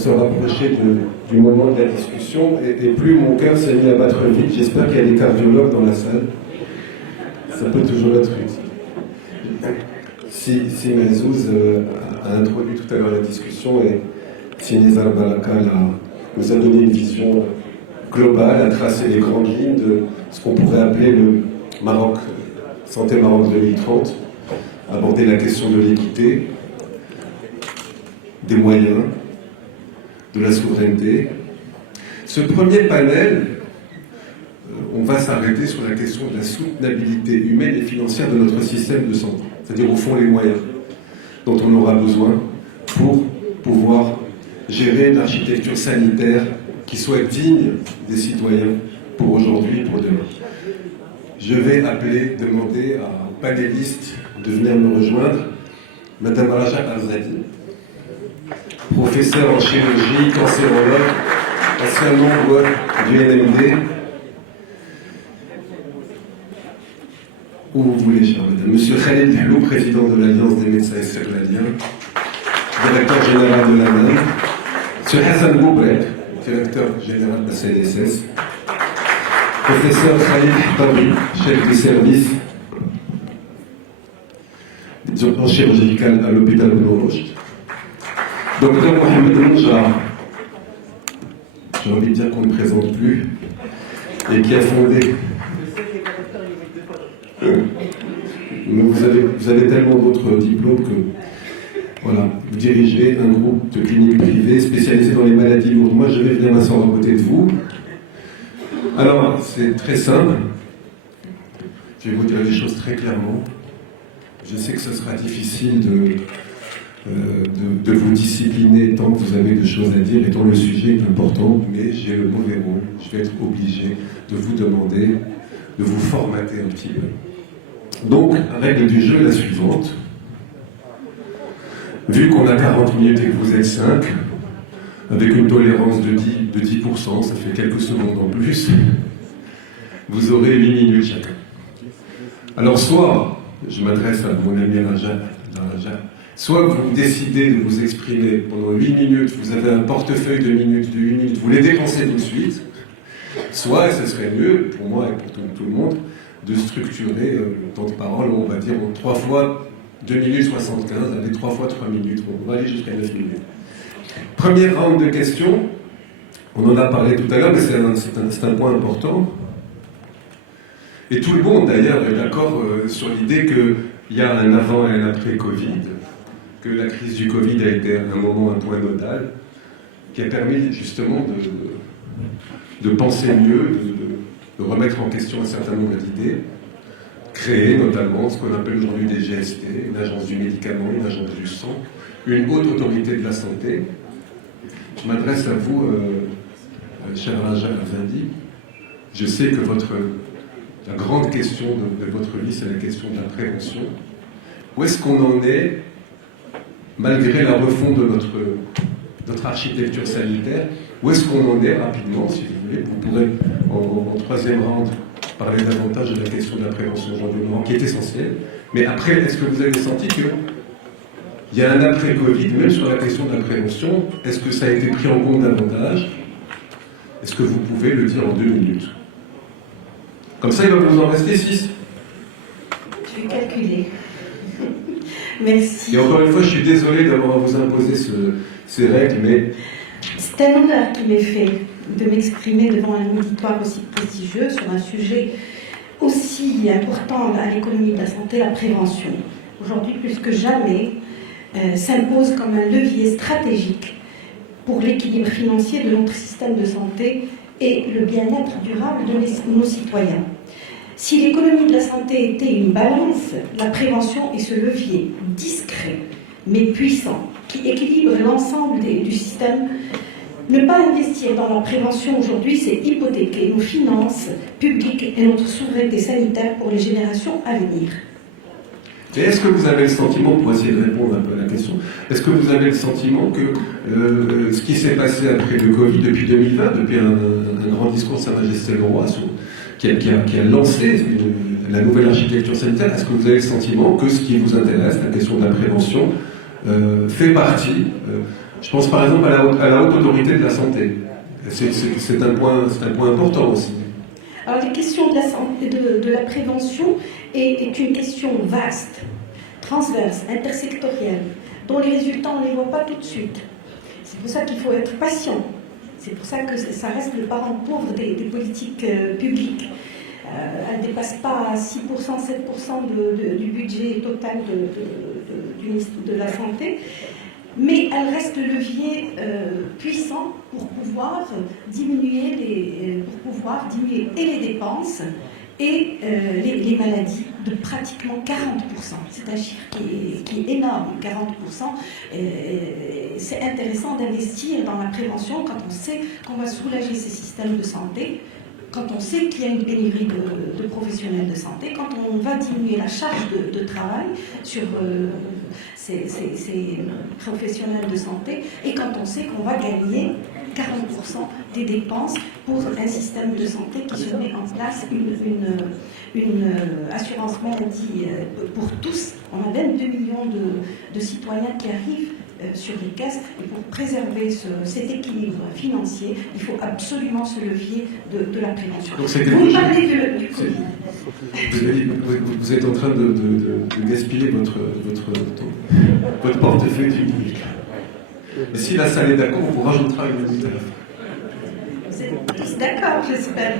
se rapprochait du moment de la discussion, et plus mon cœur s'est mis à battre vite. J'espère qu'il y a des cardiologues dans la salle. Ça peut toujours être utile. Si Mazouz a introduit tout à l'heure la discussion, et si Nizar Baraka nous a donné une vision globale, a tracé les grandes lignes de ce qu'on pourrait appeler le Maroc, Santé Maroc 2030, aborder la question de l'équité, des moyens, de la souveraineté. Ce premier panel, on va s'arrêter sur la question de la soutenabilité humaine et financière de notre système de santé, c'est-à-dire au fond les moyens dont on aura besoin pour pouvoir gérer une architecture sanitaire qui soit digne des citoyens pour aujourd'hui et pour demain. Je vais demander aux panélistes de venir me rejoindre. Madame Raja Arzadi, professeure en chirurgie, cancérologue, ancien membre du NMD. Où vous voulez, chère madame. Monsieur Khaled Diallo, président de l'Alliance des médecins esserladiens, directeur général de l'AMAN. Monsieur Hassan Boubrek, directeur général de la CNSS. Professeur Khalid Tabi, chef de service en chirurgical à l'hôpital de Nouroucht. Docteur Mohamed Mounjar, j'ai envie de dire qu'on ne présente plus, et qui a fondé. Mais vous avez tellement d'autres diplômes que, voilà, vous dirigez un groupe de cliniques privées spécialisées dans les maladies lourdes. Moi, je vais venir m'asseoir à côté de vous. Alors, c'est très simple. Je vais vous dire les choses très clairement. Je sais que ce sera difficile de vous discipliner tant que vous avez de choses à dire et tant le sujet est important, mais j'ai le mauvais rôle. Je vais être obligé de vous demander de vous formater un petit peu. Donc, la règle du jeu est la suivante. Vu qu'on a 40 minutes et que vous êtes 5, avec une tolérance de 10%, ça fait quelques secondes en plus, vous aurez 8 minutes chacun. Alors soit, je m'adresse à mon ami Raja, soit vous décidez de vous exprimer pendant 8 minutes, vous avez un portefeuille de 8 minutes, vous les dépensez tout de suite, soit, et ce serait mieux pour moi et pour tout le monde, de structurer le temps de parole, on va dire en 3 fois 2 minutes 75, avec 3 fois 3 minutes, on va aller jusqu'à 9 minutes. Premier round de questions, on en a parlé tout à l'heure, mais c'est un point important. Et tout le monde d'ailleurs est d'accord sur l'idée qu'il y a un avant et un après Covid, que la crise du Covid a été un point nodal, qui a permis justement de penser mieux, de remettre en question un certain nombre d'idées, créer notamment ce qu'on appelle aujourd'hui des GST, une agence du médicament, une agence du sang, une haute autorité de la santé. Je m'adresse à vous, cher Raja Arzadi. Je sais que la grande question de votre vie, c'est la question de la prévention. Où est-ce qu'on en est, malgré la refonte de notre architecture sanitaire? Où est-ce qu'on en est rapidement, si vous voulez? Vous pourrez, en troisième round, parler davantage de la question de la prévention aujourd'hui, qui est essentielle. Mais après, est-ce que vous avez senti qu'il y a un après-Covid, même sur la question de la prévention? Est-ce que ça a été pris en compte davantage? Est-ce que vous pouvez le dire en 2 minutes? Comme ça, il va vous en rester 6. Je vais calculer. Merci. Et encore une fois, je suis désolé d'avoir à vous imposer ces règles, mais... C'est un honneur qui m'est fait de m'exprimer devant un auditoire aussi prestigieux sur un sujet aussi important à l'économie de la santé, la prévention. Aujourd'hui, plus que jamais, s'impose comme un levier stratégique pour l'équilibre financier de notre système de santé et le bien-être durable de nos citoyens. Si l'économie de la santé était une balance, la prévention est ce levier discret mais puissant qui équilibre l'ensemble du système. Ne pas investir dans la prévention aujourd'hui, c'est hypothéquer nos finances publiques et notre souveraineté sanitaire pour les générations à venir. Et est-ce que vous avez le sentiment, pour essayer de répondre un peu à la question, est-ce que vous avez le sentiment que ce qui s'est passé après le Covid, depuis 2020, depuis un grand discours de Sa Majesté le Roi, qui a lancé la nouvelle architecture sanitaire, est-ce que vous avez le sentiment que ce qui vous intéresse, la question de la prévention, fait partie Je pense par exemple à la haute autorité de la santé. C'est un point important aussi. Alors, la question de la santé, de la prévention est une question vaste, transverse, intersectorielle, dont les résultats, on ne les voit pas tout de suite. C'est pour ça qu'il faut être patient. C'est pour ça que ça reste le parent pauvre des politiques publiques. Elle ne dépasse pas 6%, 7% du budget total de la santé, mais elle reste le levier puissant pour pouvoir diminuer et les dépenses et les maladies de pratiquement 40%. C'est un chiffre qui est énorme, 40%. C'est intéressant d'investir dans la prévention quand on sait qu'on va soulager ces systèmes de santé, quand on sait qu'il y a une pénurie de professionnels de santé, quand on va diminuer la charge de travail sur ces professionnels de santé, et quand on sait qu'on va gagner 40% des dépenses pour un système de santé qui se met en place, une assurance maladie pour tous. On a 22 millions de citoyens qui arrivent sur les caisses, et pour préserver cet équilibre financier, il faut absolument ce levier de la prévention. Donc vous parlez du Covid. Vous êtes en train de gaspiller votre portefeuille du public. Et si la salle est d'accord, on vous rajoutera une minute à la fin. Vous êtes tous d'accord, j'espère.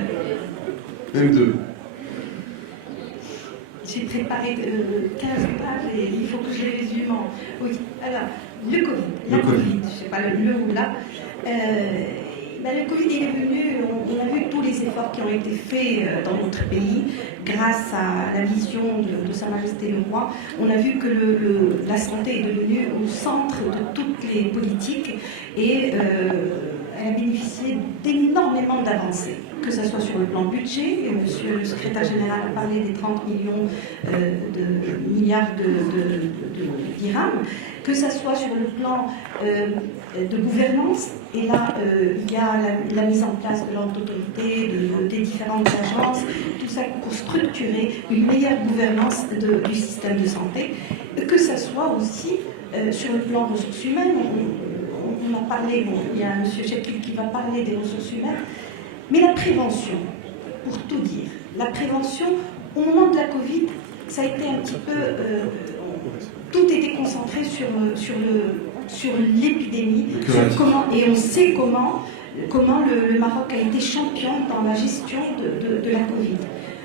Même deux. J'ai préparé 15 pages et il faut que je les résume en... Oui, alors, le Covid, je ne sais pas le ou là. Le Covid, il est venu, on a vu tous les efforts qui ont été faits dans notre pays grâce à la vision de Sa Majesté le Roi. On a vu que la santé est devenue au centre de toutes les politiques et elle a bénéficié d'énormément d'avancées, que ce soit sur le plan budget, et monsieur le secrétaire général a parlé des 30 milliards de dirhams, que ce soit sur le plan de gouvernance, et là il y a la mise en place de l'ordre d'autorité, des différentes agences, tout ça pour structurer une meilleure gouvernance du système de santé, que ce soit aussi sur le plan ressources humaines. On en parlait, il y a M. Chekil qui va parler des ressources humaines, mais la prévention, pour tout dire, la prévention, au moment de la Covid, ça a été un petit peu... tout était concentré sur l'épidémie, et on sait comment le Maroc a été champion dans la gestion de la Covid,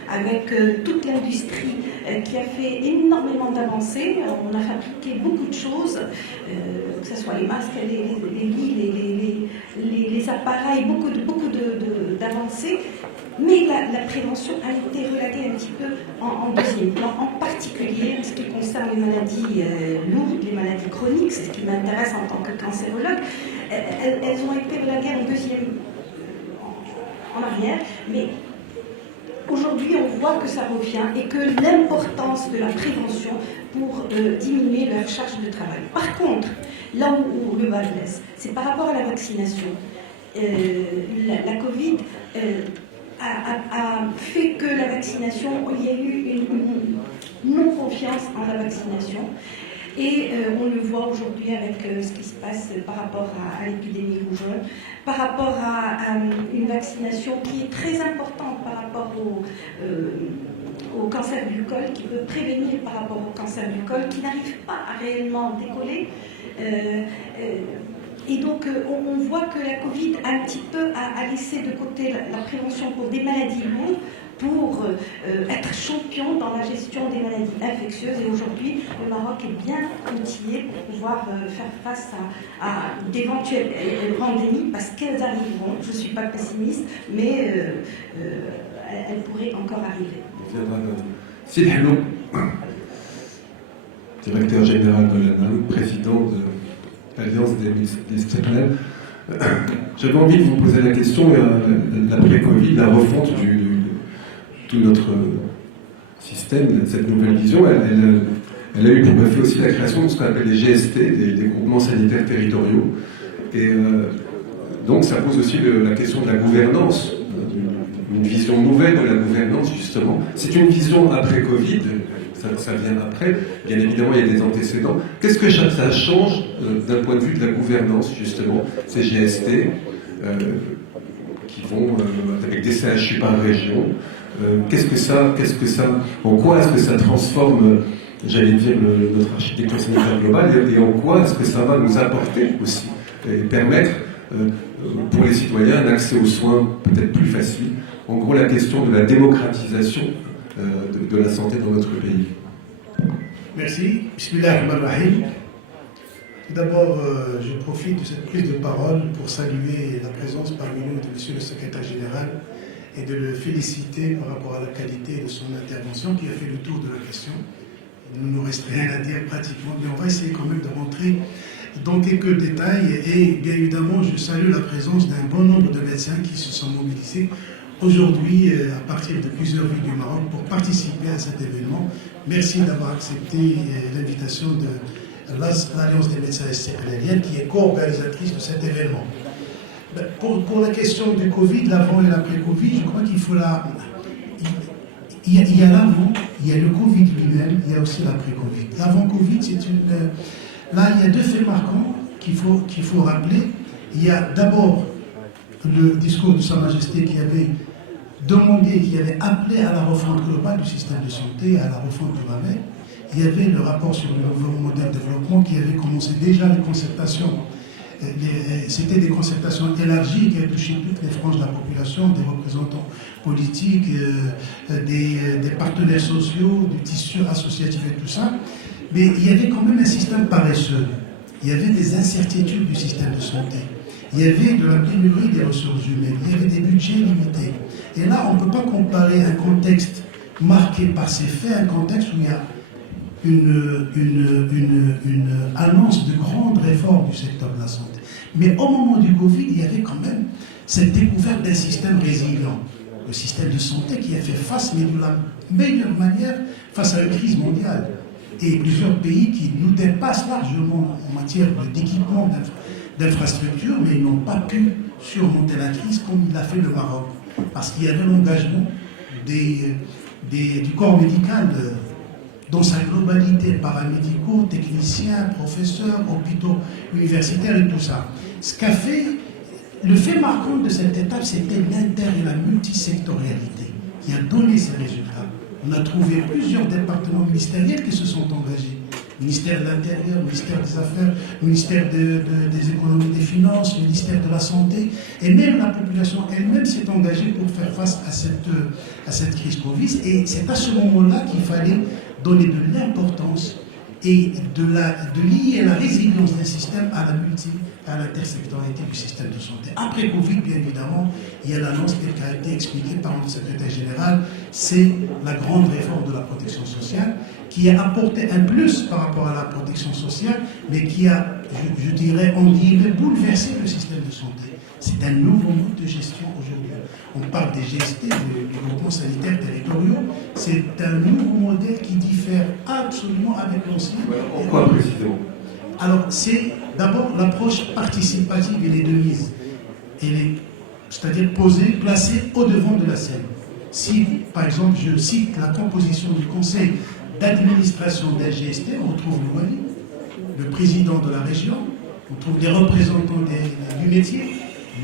avec toute l'industrie qui a fait énormément d'avancées. On a fabriqué beaucoup de choses, que ce soit les masques, les lits, les appareils, beaucoup d'avancées. Mais la prévention a été relatée un petit peu en deuxième plan, en particulier en ce qui concerne les maladies lourdes, les maladies chroniques, c'est ce qui m'intéresse en tant que cancérologue. Elles ont été relatées en deuxième, en arrière, mais aujourd'hui on voit que ça revient et que l'importance de la prévention pour diminuer leur charge de travail. Par contre, là où le bas blesse, c'est par rapport à la vaccination. La Covid a fait que la vaccination, il y a eu une non-confiance en la vaccination. Et on le voit aujourd'hui avec ce qui se passe par rapport à l'épidémie rougeole, par rapport à une vaccination qui est très importante par rapport au cancer du col, qui peut prévenir par rapport au cancer du col, qui n'arrive pas à réellement décoller. Et donc, on voit que la Covid a un petit peu laissé de côté la prévention pour des maladies lourdes, pour être champion dans la gestion des maladies infectieuses. Et aujourd'hui, le Maroc est bien outillé pour pouvoir faire face à d'éventuelles pandémies, parce qu'elles arriveront. Je ne suis pas pessimiste, mais elles pourraient encore arriver. Sid Hello, directeur général de l'ANAM, président de l'Alliance des Stratèges. J'avais envie de vous poser la question, l'après-Covid, la refonte tout notre système, cette nouvelle vision, elle a eu pour effet aussi la création de ce qu'on appelle les GST, des groupements sanitaires territoriaux. Et donc ça pose aussi la question de la gouvernance, une vision nouvelle de la gouvernance justement. C'est une vision après Covid, ça vient après. Bien évidemment, il y a des antécédents. Qu'est-ce que ça change d'un point de vue de la gouvernance, justement, ces GST qui vont avec des CHU par région? En quoi est-ce que ça transforme, j'allais dire, notre architecture sanitaire globale, et en quoi est-ce que ça va nous apporter aussi et permettre pour les citoyens un accès aux soins peut-être plus facile? En gros, la question de la démocratisation de la santé dans notre pays. Merci. Bismillahirrahmanirrahim. Tout d'abord, je profite de cette prise de parole pour saluer la présence parmi nous de Monsieur le Secrétaire Général et de le féliciter par rapport à la qualité de son intervention qui a fait le tour de la question. Il ne nous reste rien à dire pratiquement, mais on va essayer quand même de rentrer dans quelques détails. Et bien évidemment, je salue la présence d'un bon nombre de médecins qui se sont mobilisés aujourd'hui à partir de plusieurs villes du Maroc pour participer à cet événement. Merci d'avoir accepté l'invitation de l'Alliance des médecins extérieurs qui est co-organisatrice de cet événement. Pour la question du Covid, l'avant et l'après-Covid, je crois qu'il faut il y a l'avant, il y a le Covid lui-même, il y a aussi l'après-Covid. L'avant-Covid, là, il y a deux faits marquants qu'il faut rappeler. Il y a d'abord le discours de Sa Majesté qui avait demandé, qui avait appelé à la refonte globale du système de santé, à la refonte du RAMEC. Il y avait le rapport sur le nouveau modèle de développement qui avait commencé déjà les concertations. C'était des concertations élargies qui avaient touché toutes les franges de la population, des représentants politiques, des partenaires sociaux, du tissu associatif et tout ça. Mais il y avait quand même un système paresseux. Il y avait des incertitudes du système de santé. Il y avait de la pénurie des ressources humaines. Il y avait des budgets limités. Et là, on ne peut pas comparer un contexte marqué par ces faits, un contexte où il y a une annonce de grandes réformes du secteur de la santé. Mais au moment du Covid, il y avait quand même cette découverte d'un système résilient. Le système de santé qui a fait face, mais de la meilleure manière, face à une crise mondiale. Et plusieurs pays qui nous dépassent largement en matière d'équipement, d'infrastructures, mais ils n'ont pas pu surmonter la crise comme l'a fait le Maroc. Parce qu'il y avait l'engagement du corps médical dans sa globalité, paramédicaux, techniciens, professeurs, hôpitaux universitaires et tout ça. Ce qu'a fait, le fait marquant de cette étape, c'était l'inter et la multisectorialité qui a donné ces résultats. On a trouvé plusieurs départements ministériels qui se sont engagés. Ministère de l'Intérieur, ministère des Affaires, ministère des Économies et des Finances, ministère de la Santé, et même la population elle-même s'est engagée pour faire face à cette crise Covid. Et c'est à ce moment-là qu'il fallait donner de l'importance et de lier la résilience d'un système à l'intersectorialité du système de santé. Après Covid, bien évidemment, il y a l'annonce qui a été expliquée par notre secrétaire général, c'est la grande réforme de la protection sociale, qui a apporté un plus par rapport à la protection sociale, mais qui a, je dirais, en guillemets, bouleversé le système de santé. C'est un nouveau mode de gestion aujourd'hui. On parle des GST, des groupements sanitaires territoriaux. C'est un nouveau modèle qui diffère absolument avec l'ancien. En quoi précisément? Alors, c'est d'abord l'approche participative et les devises. C'est-à-dire posée, placée au devant de la scène. Si, par exemple, je cite la composition du conseil d'administration d'un GST, on retrouve le wali, le président de la région, on trouve les représentants du métier,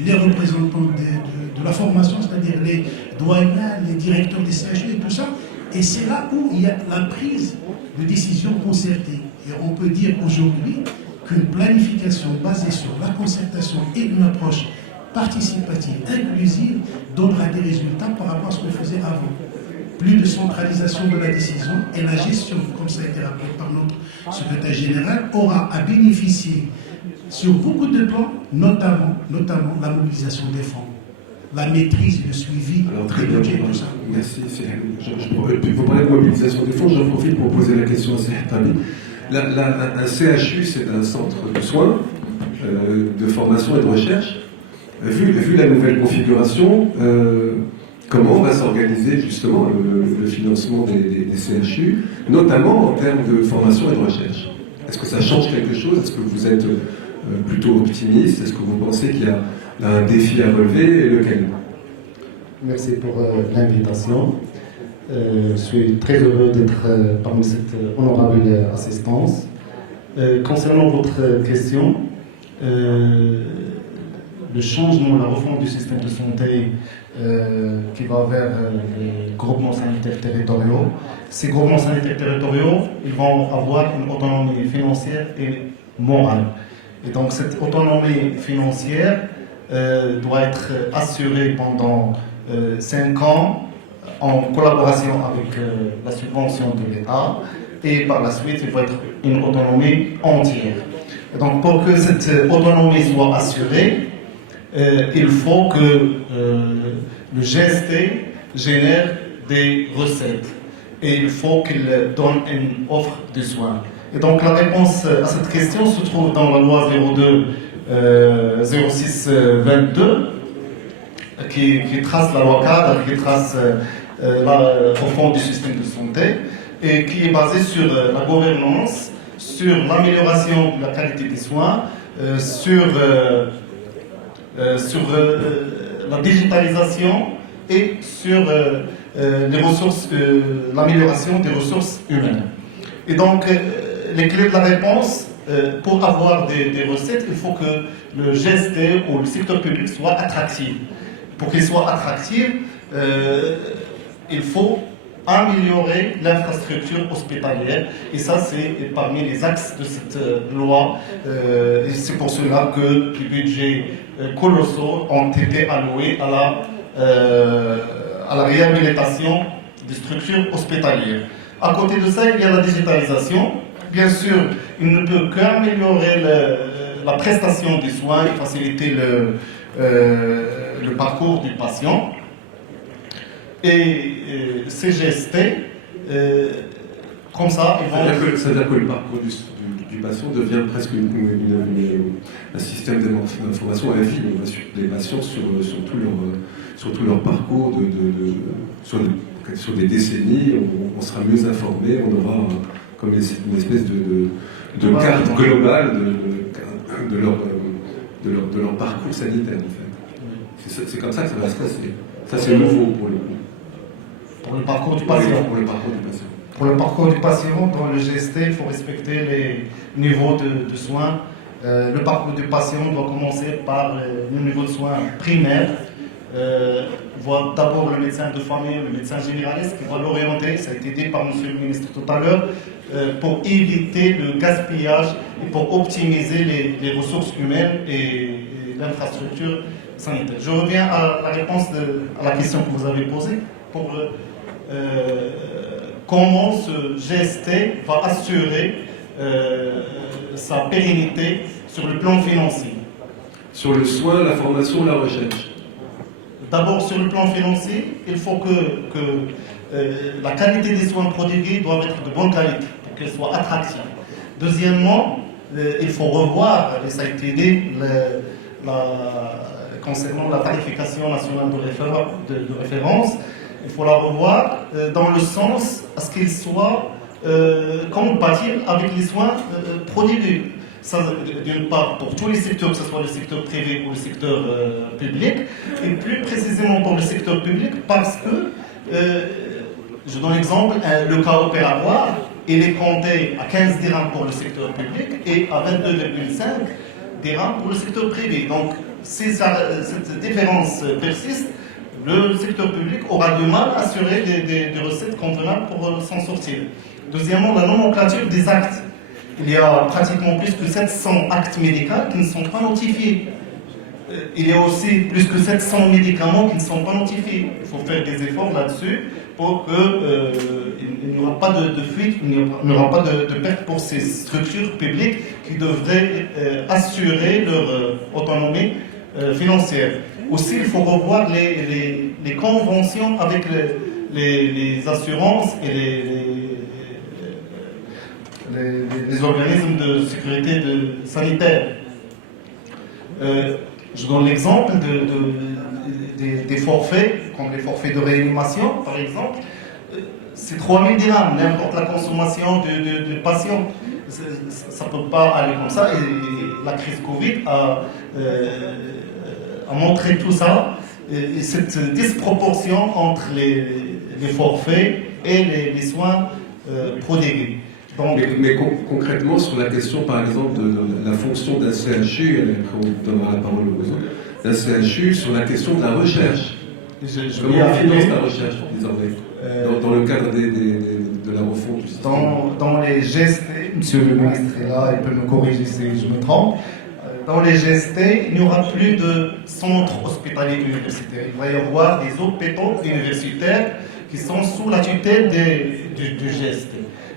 les représentants de la formation, c'est-à-dire les doyens, les directeurs des CHU et tout ça. Et c'est là où il y a la prise de décision concertée. Et on peut dire aujourd'hui qu'une planification basée sur la concertation et une approche participative, inclusive, donnera des résultats par rapport à ce qu'on faisait avant. Plus de centralisation de la décision et la gestion, comme ça a été rappelé par notre secrétaire général, aura à bénéficier sur beaucoup de plans, notamment la mobilisation des fonds, la maîtrise et le suivi des budgets, tout ça. Merci. Vous parlez de mobilisation des fonds, j'en profite pour poser la question à certains amis. Un CHU, c'est un centre de soins, de formation et de recherche. Vu la nouvelle configuration, comment va s'organiser justement le financement des CHU, notamment en termes de formation et de recherche? Est-ce que ça change quelque chose? Est-ce que vous êtes plutôt optimiste? Est-ce que vous pensez qu'il y a un défi à relever, et lequel? Merci pour l'invitation. Je suis très heureux d'être parmi cette honorable assistance. Concernant votre question, le changement, la refonte du système de santé qui va vers les groupements sanitaires territoriaux, ces groupements sanitaires territoriaux, ils vont avoir une autonomie financière et morale. Et donc cette autonomie financière doit être assurée pendant 5 ans en collaboration avec la subvention de l'État, et par la suite, il va être une autonomie entière. Et donc pour que cette autonomie soit assurée, il faut que le GST génère des recettes et il faut qu'il donne une offre de soins. Et donc la réponse à cette question se trouve dans la loi 06-22 qui trace la loi cadre, qui trace la refonte du système de santé et qui est basée sur la gouvernance, sur l'amélioration de la qualité des soins, sur la digitalisation et sur l'amélioration des ressources humaines. Et donc, les clés de la réponse, pour avoir des recettes, il faut que le GST ou le secteur public soit attractif. Pour qu'il soit attractif, il faut améliorer l'infrastructure hospitalière. Et ça, c'est parmi les axes de cette loi. Et c'est pour cela que les budgets colossaux ont été alloués à la réhabilitation des structures hospitalières. À côté de ça, il y a la digitalisation. Bien sûr, il ne peut qu'améliorer la prestation des soins et faciliter le parcours du patient. Et ces GST, comme ça, ils vont... C'est-à-dire que le parcours du patient devient presque un système d'information à la vie. On va suivre les patients sur tout leur parcours, sur des décennies, on sera mieux informé, on aura comme une espèce de carte globale de leur parcours sanitaire, en fait. C'est comme ça que ça va se passer. Ça, c'est nouveau pour le coup. Pour le parcours du patient. Pour le parcours du patient. Pour le parcours du patient, dans le GST, il faut respecter les niveaux de soins. Le parcours du patient doit commencer par le niveau de soins primaire. Voit d'abord le médecin de famille, le médecin généraliste qui va l'orienter, ça a été dit par monsieur le ministre tout à l'heure, pour éviter le gaspillage et pour optimiser les ressources humaines et l'infrastructure sanitaire. Je reviens à la réponse à la question que vous avez posée pour comment ce GST va assurer sa pérennité sur le plan financier. Sur le soin, la formation, la recherche. D'abord, sur le plan financier, il faut que la qualité des soins prodigués doivent être de bonne qualité pour qu'elle soit attractive. Deuxièmement, il faut revoir, et ça a été dit, concernant la tarification nationale de référence, il faut la revoir dans le sens à ce qu'il soit compatible avec les soins prodigués. Ça, d'une part, pour tous les secteurs, que ce soit le secteur privé ou le secteur public, et plus précisément pour le secteur public, parce que, je donne l'exemple, le cas opératoire, il est compté à 15 dirhams pour le secteur public et à 22,5 dirhams pour le secteur privé. Donc, si cette différence persiste, le secteur public aura du mal à assurer des recettes convenables pour s'en sortir. Deuxièmement, la nomenclature des actes. Il y a pratiquement plus que 700 actes médicaux qui ne sont pas notifiés. Il y a aussi plus que 700 médicaments qui ne sont pas notifiés. Il faut faire des efforts là-dessus pour qu'il n'y aura pas de fuite, il n'y aura pas de perte pour ces structures publiques qui devraient assurer leur autonomie financière. Aussi, il faut revoir les conventions avec les assurances et les organismes de sécurité sanitaire. Je donne l'exemple des forfaits, comme les forfaits de réanimation, par exemple. C'est 3000 dirhams, n'importe la consommation du patient. Ça ne peut pas aller comme ça. Et la crise Covid a montré tout ça. Et cette disproportion entre les les forfaits et les soins prodigués. Donc, mais concrètement, sur la question, par exemple, de la fonction d'un CHU, après on donnera la parole aux autres, d'un CHU, sur la question de la recherche. Comment on finance la recherche, désormais, dans le cadre de la refonte du système? Dans les GST, monsieur le ministre est là, il peut me corriger si je me trompe. Dans les GST, il n'y aura plus de centres hospitaliers universitaires. Il va y avoir des hôpitaux universitaires qui sont sous la tutelle du GST.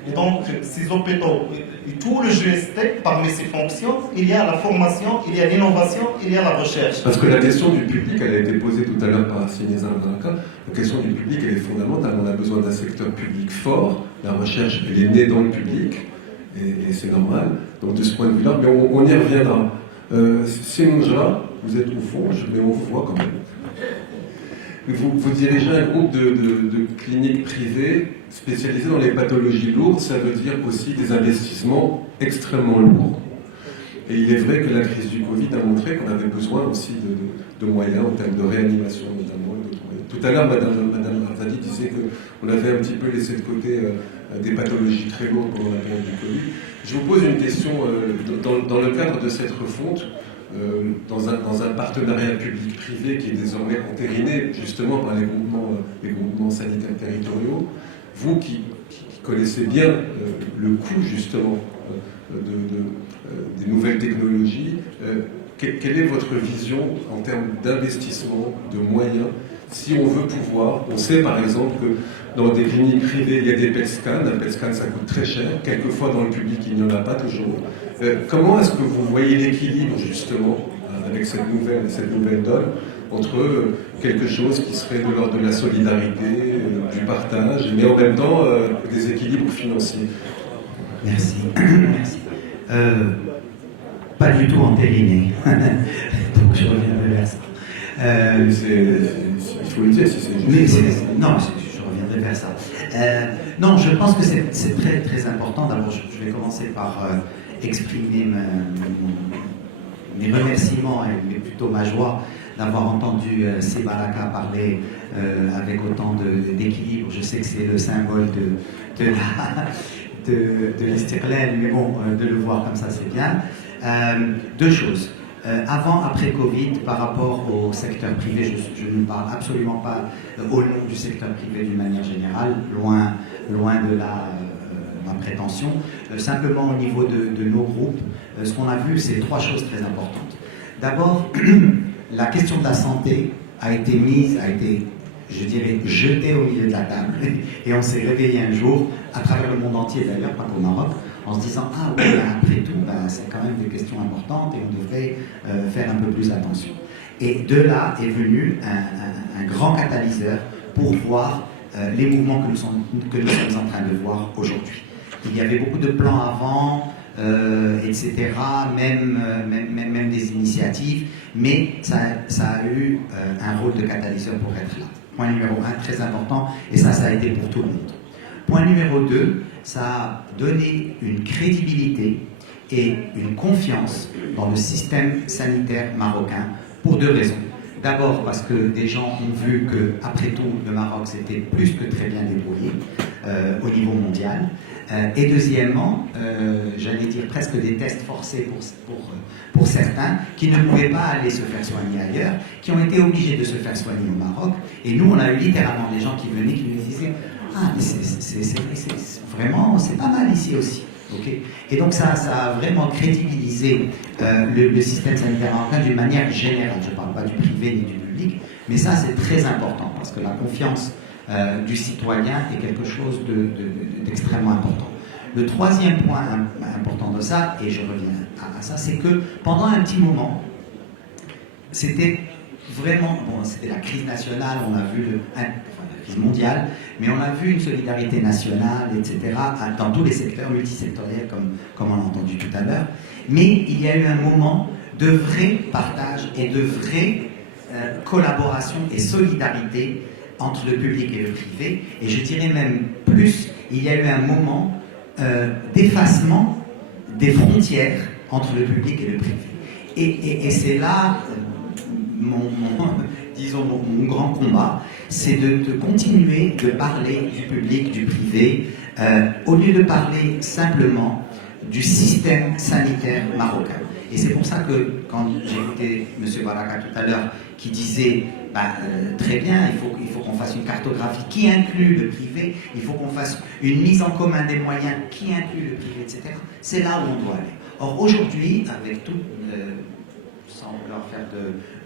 Et donc, ces hôpitaux, et tout le GST, parmi ses fonctions, il y a la formation, il y a l'innovation, il y a la recherche. Parce que la question du public, elle a été posée tout à l'heure par Sinisa Mbaraka. La question du public, elle est fondamentale. On a besoin d'un secteur public fort. La recherche, elle est née dans le public, et c'est normal. Donc, de ce point de vue-là, mais on y reviendra. Sinja, vous êtes au fond, mais on vous voit quand même. Vous dirigez un groupe de cliniques privées spécialisées dans les pathologies lourdes. Ça veut dire aussi des investissements extrêmement lourds. Et il est vrai que la crise du Covid a montré qu'on avait besoin aussi de moyens en termes de réanimation notamment. Tout à l'heure, Madame Arzadi disait qu'on avait un petit peu laissé de côté des pathologies très lourdes pendant la période du Covid. Je vous pose une question dans le cadre de cette refonte. Dans un partenariat public-privé qui est désormais entériné justement par les groupements sanitaires territoriaux, vous qui connaissez bien le coût justement des nouvelles technologies, quelle est votre vision en termes d'investissement, de moyens, si on veut pouvoir, on sait par exemple que dans des cliniques privées il y a des PET scans, un PET scan ça coûte très cher, quelquefois dans le public il n'y en a pas toujours. Comment est-ce que vous voyez l'équilibre justement avec cette nouvelle donne entre quelque chose qui serait de l'ordre de la solidarité, du partage, mais en même temps des équilibres financiers? Merci. Merci. Pas du tout entériné. Donc je reviendrai vers ça. Il faut le dire si c'est juste. Non, je reviendrai vers ça. Non, je pense que c'est très très important. D'abord, je vais commencer par exprimer mes remerciements et plutôt ma joie d'avoir entendu Sebaraka parler avec autant d'équilibre. Je sais que c'est le symbole de l'Istiqlal, mais bon, de le voir comme ça, c'est bien. Deux choses. Avant, après Covid, par rapport au secteur privé, je ne parle absolument pas au nom du secteur privé d'une manière générale, loin de ma prétention. Simplement au niveau de nos groupes, ce qu'on a vu, c'est trois choses très importantes. D'abord, la question de la santé a été, je dirais, jetée au milieu de la table. Et on s'est réveillé un jour, à travers le monde entier d'ailleurs, pas qu'au Maroc, en se disant « Ah oui, après tout, c'est quand même des questions importantes et on devrait faire un peu plus attention. » Et de là est venu un grand catalyseur pour voir les mouvements que nous sommes en train de voir aujourd'hui. Il y avait beaucoup de plans avant, etc., même des initiatives, mais ça a eu un rôle de catalyseur pour être là. Point numéro 1, très important, et ça a été pour tout le monde. Point numéro 2, ça a donné une crédibilité et une confiance dans le système sanitaire marocain pour deux raisons. D'abord parce que des gens ont vu que, après tout, le Maroc s'était plus que très bien débrouillé au niveau mondial. Et deuxièmement, j'allais dire presque des tests forcés pour certains qui ne pouvaient pas aller se faire soigner ailleurs, qui ont été obligés de se faire soigner au Maroc. Et nous, on a eu littéralement des gens qui venaient, qui nous disaient « Ah, mais c'est vraiment, c'est pas mal ici aussi. » Okay. Et donc ça a vraiment crédibilisé le système sanitaire marocain d'une manière générale. Je ne parle pas du privé ni du public, mais ça c'est très important parce que la confiance du citoyen est quelque chose d'extrêmement important. Le troisième point important de ça, et je reviens à ça, c'est que pendant un petit moment, c'était vraiment, c'était la crise nationale, on a vu la crise mondiale, mais on a vu une solidarité nationale, etc., dans tous les secteurs multisectoriels, comme on l'a entendu tout à l'heure. Mais il y a eu un moment de vrai partage et de vraie collaboration et solidarité entre le public et le privé. Et je dirais même plus, il y a eu un moment d'effacement des frontières entre le public et le privé. Et c'est là disons, mon grand combat, c'est de continuer de parler du public, du privé, au lieu de parler simplement du système sanitaire marocain. Et c'est pour ça que, quand j'ai écouté M. Baraka tout à l'heure, qui disait, très bien, il faut qu'on fasse une cartographie qui inclut le privé, il faut qu'on fasse une mise en commun des moyens qui inclut le privé, etc. C'est là où on doit aller. Or, aujourd'hui, avec tout, sans vouloir faire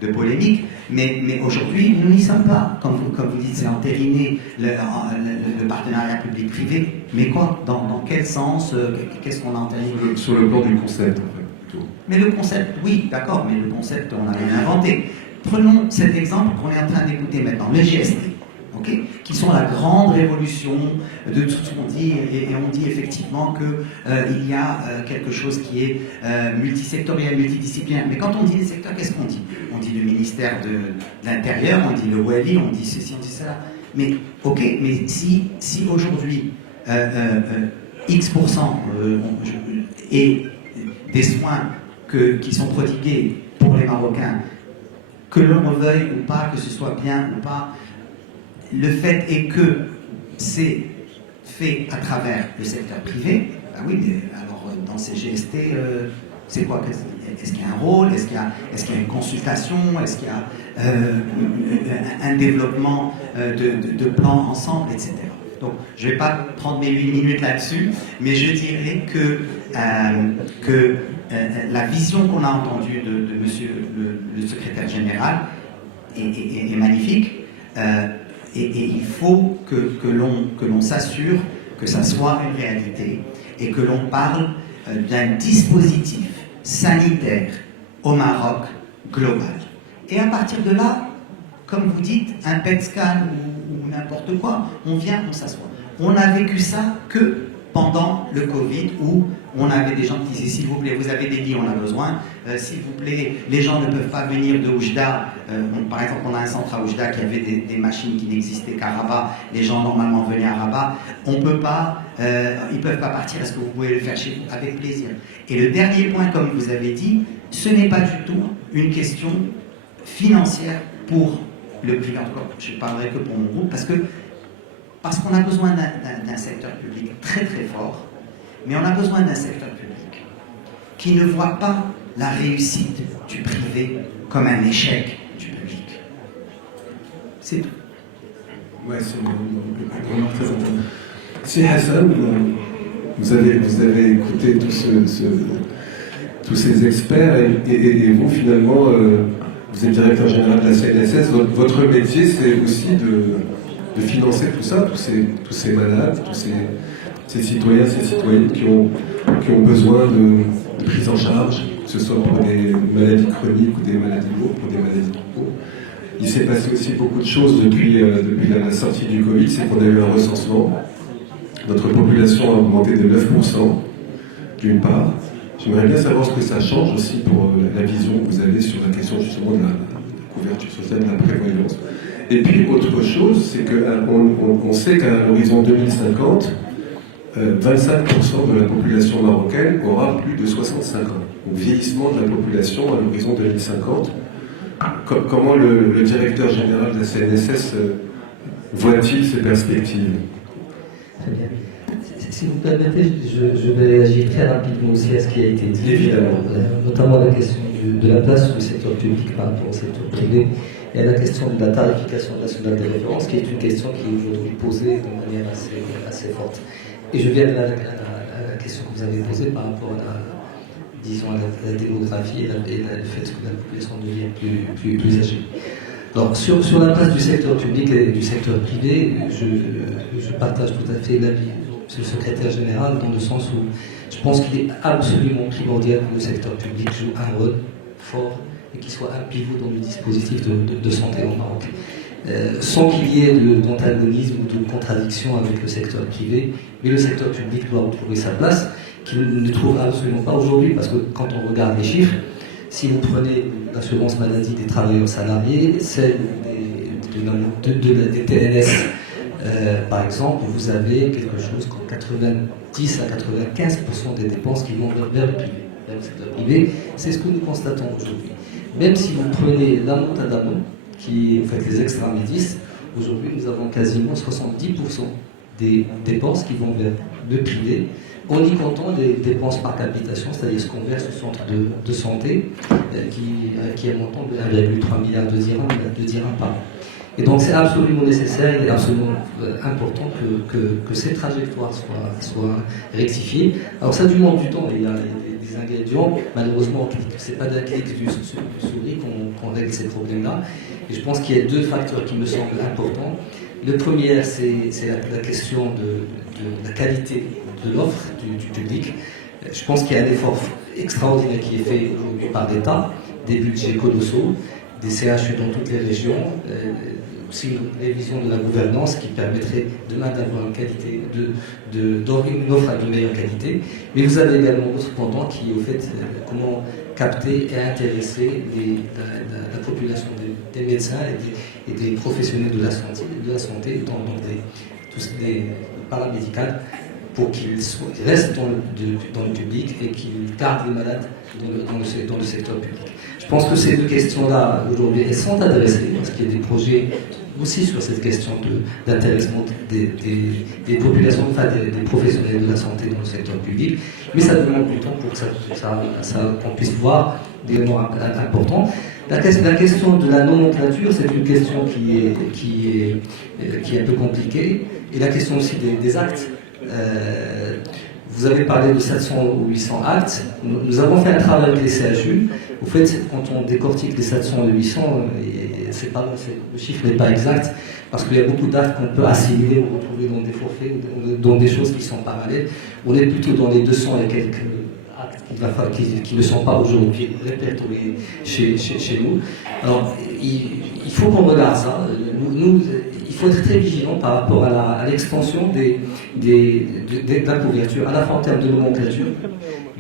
de polémique, mais aujourd'hui, nous n'y sommes pas. Comme vous dites, c'est entériner le partenariat public-privé. Mais quoi? Dans quel sens? Qu'est-ce qu'on a entériné? Sur le plan du concept, en fait, plutôt. Mais le concept, oui, d'accord, mais le concept, on n'a rien inventé. Prenons cet exemple qu'on est en train d'écouter maintenant, le GST, okay, qui sont la grande révolution de tout ce qu'on dit, et on dit effectivement qu'il y a quelque chose qui est multisectoriel, multidisciplinaire. Mais quand on dit les secteurs, qu'est-ce qu'on dit? On dit le ministère de l'Intérieur, on dit le Wali, on dit ceci, on dit cela. Mais ok, mais si aujourd'hui X% et des soins qui sont prodigués pour les Marocains, que l'on veuille ou pas, que ce soit bien ou pas, le fait est que c'est fait à travers le secteur privé. Ben oui, mais alors dans ces GST, c'est quoi? Est-ce qu'il y a un rôle? Est-ce qu'il y a une consultation? Est-ce qu'il y a un développement de plans ensemble, etc. Donc, je ne vais pas prendre mes 8 minutes là-dessus, mais je dirais que la vision qu'on a entendue de monsieur le secrétaire général est magnifique, et il faut que l'on s'assure que ça soit une réalité et que l'on parle d'un dispositif sanitaire au Maroc global. Et à partir de là, comme vous dites, un PET scan ou n'importe quoi, on vient, on s'assoit. On n'a vécu ça que pendant le Covid, où on avait des gens qui disaient, s'il vous plaît, vous avez des lits, on a besoin, s'il vous plaît, les gens ne peuvent pas venir de Oujda, par exemple, on a un centre à Oujda qui avait des machines qui n'existaient qu'à Rabat, les gens normalement venaient à Rabat, on peut pas, ils ne peuvent pas partir, est-ce que vous pouvez le faire chez vous? Avec plaisir. Et le dernier point, comme vous avez dit, ce n'est pas du tout une question financière pour le privé, en tout cas, je ne parlerai que pour mon groupe, parce qu'on a besoin d'un secteur public très très fort, mais on a besoin d'un secteur public qui ne voit pas la réussite du privé comme un échec du public. C'est tout. Ouais, c'est vraiment très intéressant. Si Hassan, vous avez écouté tous ces experts, et vous finalement, vous êtes directeur général de la CNSS, votre métier c'est aussi de financer tout ça, tous ces malades, tous ces citoyens, ces citoyennes qui ont besoin de prise en charge, que ce soit pour des maladies chroniques ou des maladies lourdes, pour des maladies de peau. Il s'est passé aussi beaucoup de choses depuis la sortie du Covid, c'est qu'on a eu un recensement. Notre population a augmenté de 9%, d'une part. J'aimerais bien savoir ce que ça change aussi pour la vision que vous avez sur la question justement de la couverture sociale, de la prévoyance. Et puis autre chose, c'est qu'on sait qu'à l'horizon 2050, 25% de la population marocaine aura plus de 65 ans. Donc vieillissement de la population à l'horizon 2050. Comment le directeur général de la CNSS voit-il ces perspectives? Très bien. Si vous permettez, je vais réagir très rapidement aussi à ce qui a été dit, évidemment, notamment la question de la place du secteur public par rapport au secteur privé, et à la question de la tarification nationale des références, qui est une question qui est aujourd'hui posée de manière assez forte. Et je viens à la question que vous avez posée par rapport à la démographie et le fait que la population devient plus âgée. Alors, sur la place du secteur public et du secteur privé, je partage tout à fait l'avis du secrétaire général, dans le sens où je pense qu'il est absolument primordial que le secteur public joue un rôle fort et qu'il soit un pivot dans le dispositif de santé au Maroc. Sans qu'il y ait d'antagonisme ou de contradiction avec le secteur privé, mais le secteur public doit retrouver sa place, qu'il ne trouve absolument pas aujourd'hui, parce que quand on regarde les chiffres, si vous prenez l'assurance maladie des travailleurs salariés, celle des TNS, par exemple, vous avez quelque chose comme 90 à 95% des dépenses qui vont vers le privé. Vers le secteur privé, c'est ce que nous constatons aujourd'hui. Même si vous prenez l'amont-tadamon, qui est en fait les extra-médis, aujourd'hui nous avons quasiment 70% des dépenses qui vont vers le privé, en y comptant les dépenses par capitation, c'est-à-dire ce qu'on verse au centre de santé, qui est un montant de 1,3 milliard de dirhams par an. Et donc c'est absolument nécessaire et absolument important que ces trajectoires soient rectifiées. Alors ça demande du temps, il y a des ingrédients, malheureusement c'est pas d'un clic du souris qu'on règle ces problèmes-là. Et je pense qu'il y a deux facteurs qui me semblent importants. Le premier, c'est la question de la qualité de l'offre du public. Je pense qu'il y a un effort extraordinaire qui est fait aujourd'hui par l'État, des budgets colossaux, des CHU dans toutes les régions, aussi une révision de la gouvernance qui permettrait demain d'avoir une qualité, une offre de meilleure qualité. Mais vous avez également d'autres pendant qui, au fait, comment capter et intéresser la population des médecins et des professionnels de la santé dans les paramédicales, pour qu'ils restent dans le public et qu'ils gardent les malades dans le secteur public. Je pense que ces deux questions-là, aujourd'hui, elles sont adressées, parce qu'il y a des projets aussi sur cette question d'intéressement des populations, enfin des professionnels de la santé dans le secteur public, mais ça demande du temps pour qu'on puisse voir des éléments importants. La question de la nomenclature, c'est une question qui est un peu compliquée, et la question aussi des actes. Vous avez parlé de 700 ou 800 actes. Nous avons fait un travail avec les CHU. Au fait, quand on décortique les 700 ou 800, le chiffre n'est pas exact, parce qu'il y a beaucoup d'actes qu'on peut assimiler ou retrouver dans des forfaits, dans des choses qui sont parallèles. On est plutôt dans les 200 et quelques actes qui ne sont pas aujourd'hui répertoriés chez nous. Alors, il faut qu'on regarde ça. Il faut être très vigilant par rapport à l'extension de la couverture, à la fois en termes de nomenclature,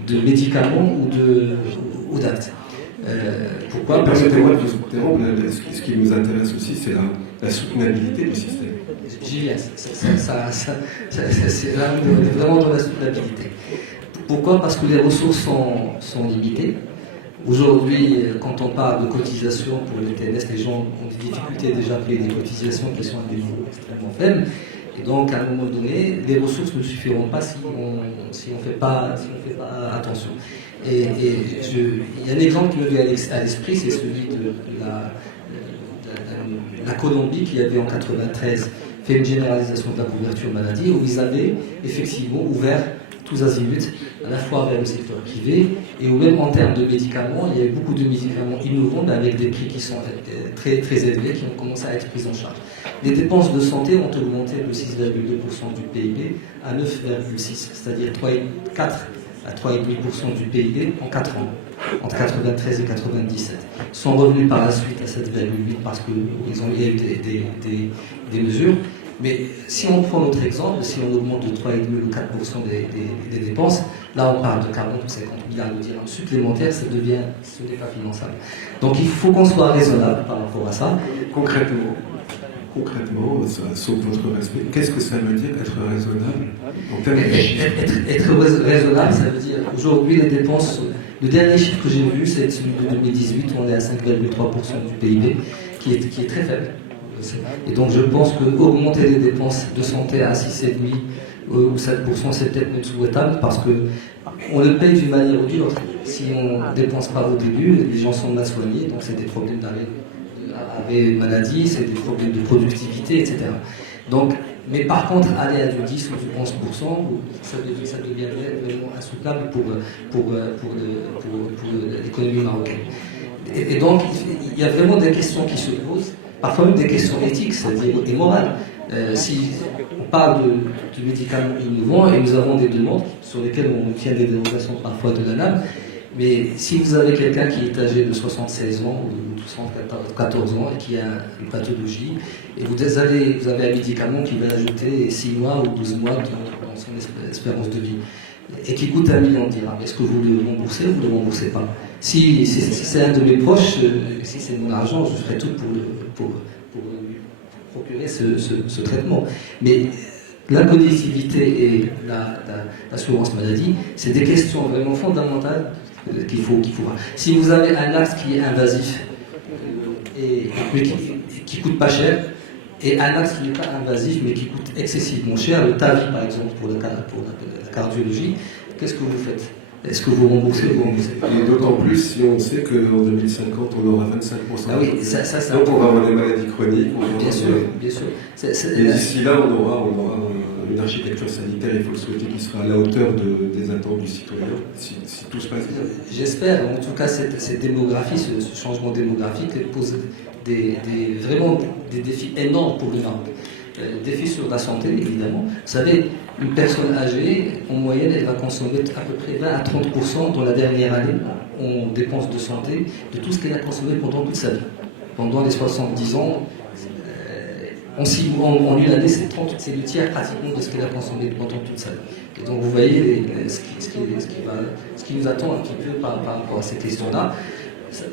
de médicaments ou d'actes. Pourquoi ? Permettez-moi de vous interrompre. Ce qui nous intéresse aussi, c'est la soutenabilité du système. J'y viens. C'est là où on est vraiment dans la soutenabilité. Pourquoi ? Parce que les ressources sont limitées. Aujourd'hui, quand on parle de cotisation pour les TNS, les gens ont des difficultés déjà à payer des cotisations qui sont à des niveaux extrêmement faibles. Et donc, à un moment donné, les ressources ne suffiront pas si on ne fait pas attention. Et il y a un exemple qui me vient à l'esprit, c'est celui de la Colombie qui avait en 1993 fait une généralisation de la couverture maladie, où ils avaient effectivement ouvert tous azimuts, à la fois vers le secteur privé, et où même en termes de médicaments, il y avait beaucoup de médicaments innovants, mais avec des prix qui sont très, très élevés, qui ont commencé à être pris en charge. Les dépenses de santé ont augmenté de 6,2% du PIB à 9,6%, c'est-à-dire 4 à 3,5% du PIB en 4 ans, entre 1993 et 1997. Sont revenus par la suite à 7,8% parce qu'il y a eu des mesures. Mais si on prend notre exemple, si on augmente de 3,5 ou 4% des dépenses, là on parle de 40 ou 50 milliards de dirhams supplémentaires, ce n'est pas finançable. Donc il faut qu'on soit raisonnable par rapport à ça. Concrètement, sauf votre respect, qu'est-ce que ça veut dire être raisonnable en termes de chiffres ? Être raisonnable, ça veut dire aujourd'hui les dépenses, le dernier chiffre que j'ai vu, c'est celui de 2018, on est à 5,3% du PIB, qui est très faible. Et donc je pense qu'augmenter les dépenses de santé à 6,5 ou 7%, c'est peut-être même souhaitable parce qu'on le paye d'une manière ou d'une autre. Si on ne dépense pas au début, les gens sont mal soignés, donc c'est des problèmes d'arrêt maladie, c'est des problèmes de productivité, etc. Donc, mais par contre, aller à du 10 ou du 11%, ça deviendrait vraiment insoutenable pour l'économie marocaine. Et donc, il y a vraiment des questions qui se posent. Parfois même des questions éthiques, c'est-à-dire et morales. Si on parle de médicaments innovants et nous avons des demandes sur lesquelles on obtient des dérogations parfois de la NAM, mais si vous avez quelqu'un qui est âgé de 76 ans ou de 74 ans et qui a une pathologie, et vous avez un médicament qui va ajouter 6 mois ou 12 mois dans son espérance de vie, et qui coûte 1 million de dirhams, est-ce que vous le remboursez ou vous ne le remboursez pas ? Si c'est un de mes proches, si c'est mon argent, je ferai tout pour procurer ce traitement. Mais la connectivité et l'assurance maladie, c'est des questions vraiment fondamentales qu'il faut voir. Si vous avez un axe qui est invasif, mais qui coûte pas cher, et un axe qui n'est pas invasif mais qui coûte excessivement cher, le TAVI par exemple pour la cardiologie, qu'est-ce que vous faites? Est-ce que vous remboursez ou vous remboursez pas? Et d'autant plus si on sait qu'en 2050 on aura 25%. Ah oui, donc on va avoir des maladies chroniques. Bien sûr, bien sûr. Et d'ici là, on aura une architecture sanitaire, il faut le souhaiter, qui sera à la hauteur des attentes du citoyen, si tout se passe bien. J'espère. En tout cas, cette démographie, ce changement démographique pose vraiment des défis énormes pour l'humain. Défis sur la santé, évidemment. Vous savez, une personne âgée, en moyenne, elle va consommer à peu près 20 à 30% dans la dernière année en dépenses de santé de tout ce qu'elle a consommé pendant toute sa vie. Pendant les 70 ans, en une année, c'est le tiers pratiquement de ce qu'elle a consommé pendant toute sa vie. Et donc vous voyez ce qui nous attend un petit peu par rapport à ces questions-là.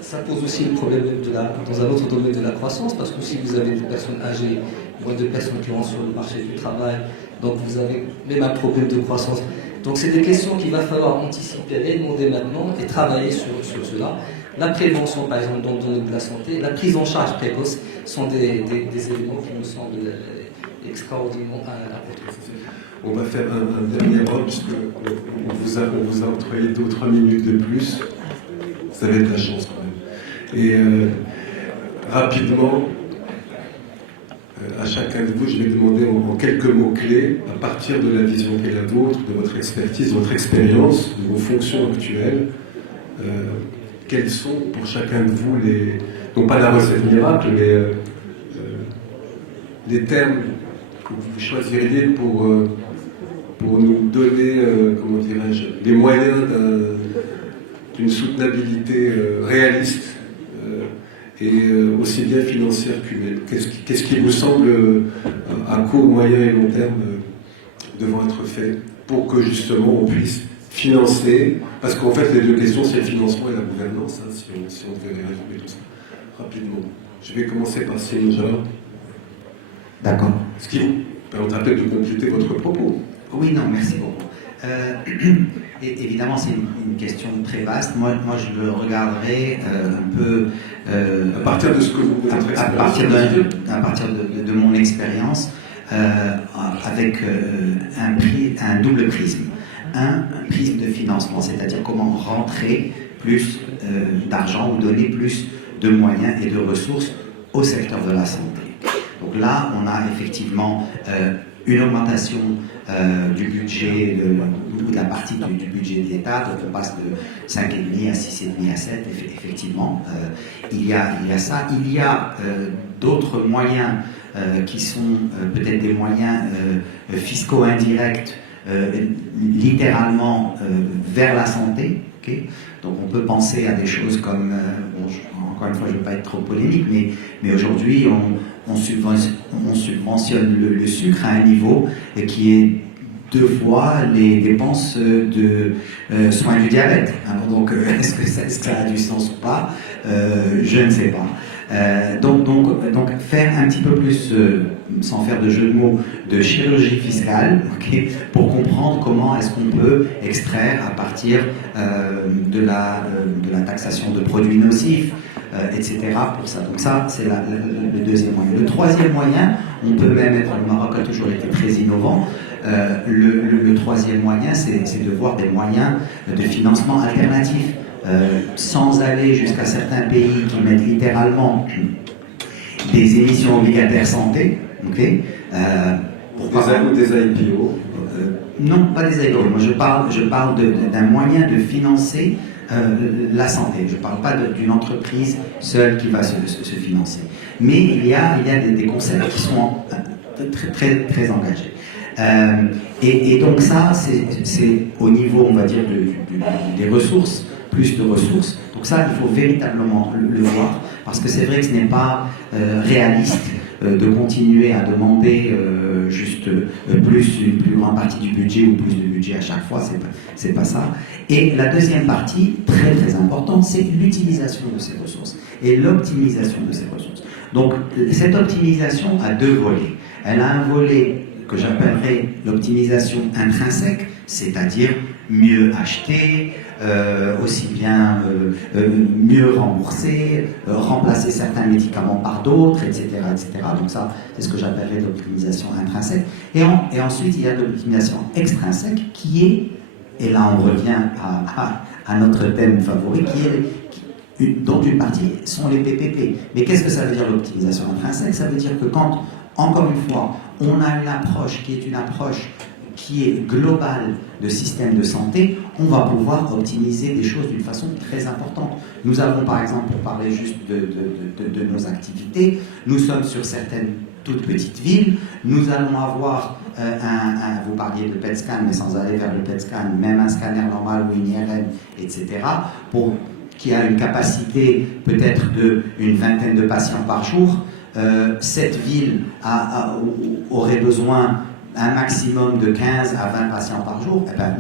Ça pose aussi le problème dans un autre domaine de la croissance, parce que si vous avez des personnes âgées, moins de personnes qui rentrent sur le marché du travail, donc vous avez même un problème de croissance. Donc c'est des questions qu'il va falloir anticiper et demander maintenant et travailler sur cela. La prévention, par exemple, dans le domaine de la santé, la prise en charge précoce sont des éléments qui nous semblent extraordinairement importants. On va faire un dernier ordre, puisqu'on vous a octroyé 2 ou 3 minutes de plus. Ça va être la chance quand même. Et rapidement, à chacun de vous, je vais demander en quelques mots-clés, à partir de la vision qui est la vôtre, de votre expertise, de votre expérience, de vos fonctions actuelles, quels sont pour chacun de vous non pas la recette miracle, mais les termes que vous choisiriez pour nous donner, comment dirais-je, les moyens d'une soutenabilité réaliste et aussi bien financière qu'humaine. Qu'est-ce qui vous semble à court, moyen et long terme devant être fait pour que justement on puisse financer, parce qu'en fait les 2 questions c'est le financement et la gouvernance, hein, si on devait résumer tout ça rapidement. Je vais commencer par Sinja. D'accord. Ce qui vous permettra peut-être de compléter votre propos. Oui, non, merci beaucoup. Et évidemment, c'est une question très vaste. Moi, je le regarderai un peu à partir de ce que vous à partir de mon expérience, avec un double prisme. Un prisme de financement, c'est-à-dire comment rentrer plus d'argent ou donner plus de moyens et de ressources au secteur de la santé. Donc là, on a effectivement une augmentation du budget, ou de la partie du budget de l'État, donc on passe de 5,5 à 6,5 à 7, effectivement. Il y a ça. Il y a d'autres moyens qui sont peut-être des moyens fiscaux indirects, littéralement vers la santé. Okay. Donc on peut penser à des choses comme, encore une fois je ne veux pas être trop polémique, mais aujourd'hui on subventionne le sucre à un niveau qui est 2 fois les dépenses de soins du diabète. Alors donc est-ce que ça a du sens ou pas? Je ne sais pas. Donc faire un petit peu plus, sans faire de jeu de mots, de chirurgie fiscale, okay, pour comprendre comment est-ce qu'on peut extraire à partir de la taxation de produits nocifs, etc. pour ça. Donc ça, c'est le deuxième moyen. Le troisième moyen, on peut même être, le Maroc a toujours été très innovant, le troisième moyen, c'est de voir des moyens de financement alternatifs. Sans aller jusqu'à certains pays qui mettent littéralement des émissions obligataires santé, okay, des IPO. Non, pas des IPO. Moi, je parle d'un moyen de financer la santé. Je ne parle pas d'une entreprise seule qui va se financer. Mais il y a des concepts qui sont très, très engagés. Et donc ça, c'est au niveau, on va dire, des ressources, plus de ressources. Donc ça, il faut véritablement le voir, parce que c'est vrai que ce n'est pas réaliste de continuer à demander juste une plus grande partie du budget ou plus de budget à chaque fois, c'est pas ça. Et la deuxième partie, très très importante, c'est l'utilisation de ces ressources et l'optimisation de ces ressources. Donc cette optimisation a 2 volets. Elle a un volet que j'appellerais l'optimisation intrinsèque, c'est-à-dire mieux acheter, aussi bien mieux rembourser, remplacer certains médicaments par d'autres, etc., etc. Donc ça, c'est ce que j'appellerais l'optimisation intrinsèque. Et ensuite, il y a l'optimisation extrinsèque qui est, et là on revient à notre thème favori, dont une partie sont les PPP. Mais qu'est-ce que ça veut dire l'optimisation intrinsèque? Ça veut dire que quand, encore une fois, on a une approche qui est globale de système de santé, on va pouvoir optimiser des choses d'une façon très importante. Nous avons par exemple, pour parler juste de nos activités, nous sommes sur certaines toutes petites villes, nous allons avoir vous parliez de PET scan, mais sans aller vers le PET scan, même un scanner normal ou une IRM, etc., qui a une capacité peut-être d'une vingtaine de patients par jour. Cette ville aurait besoin un maximum de 15 à 20 patients par jour. Eh ben,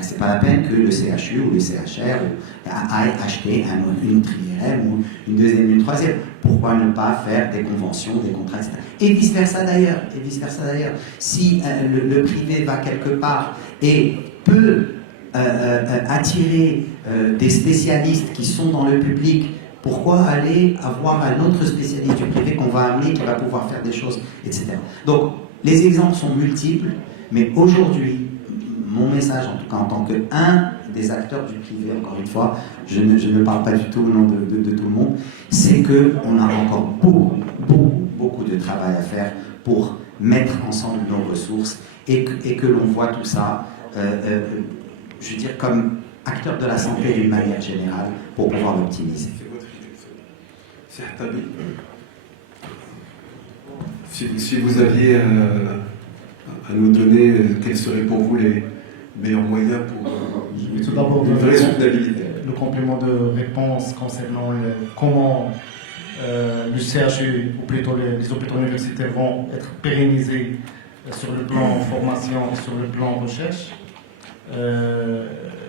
c'est pas la peine que le CHU ou le CHR aille acheter une autre IRM ou une deuxième, une troisième. Pourquoi ne pas faire des conventions, des contrats, etc. Et vice versa d'ailleurs. Si le privé va quelque part et peut attirer des spécialistes qui sont dans le public, pourquoi aller avoir un autre spécialiste du privé qu'on va amener, qui va pouvoir faire des choses, etc. Donc, les exemples sont multiples, mais aujourd'hui, mon message, en tout cas en tant qu'un des acteurs du privé, encore une fois, je ne parle pas du tout au nom de tout le monde, c'est qu'on a encore beaucoup de travail à faire pour mettre ensemble nos ressources et que l'on voit tout ça, je veux dire, comme acteur de la santé d'une manière générale, pour pouvoir l'optimiser. Si vous aviez à nous donner quels seraient pour vous les meilleurs moyens pour tout d'abord une vraie soutenabilité. Le complément de réponse concernant comment le CHU, ou plutôt les hôpitaux universitaires, vont être pérennisés sur le plan formation et sur le plan recherche.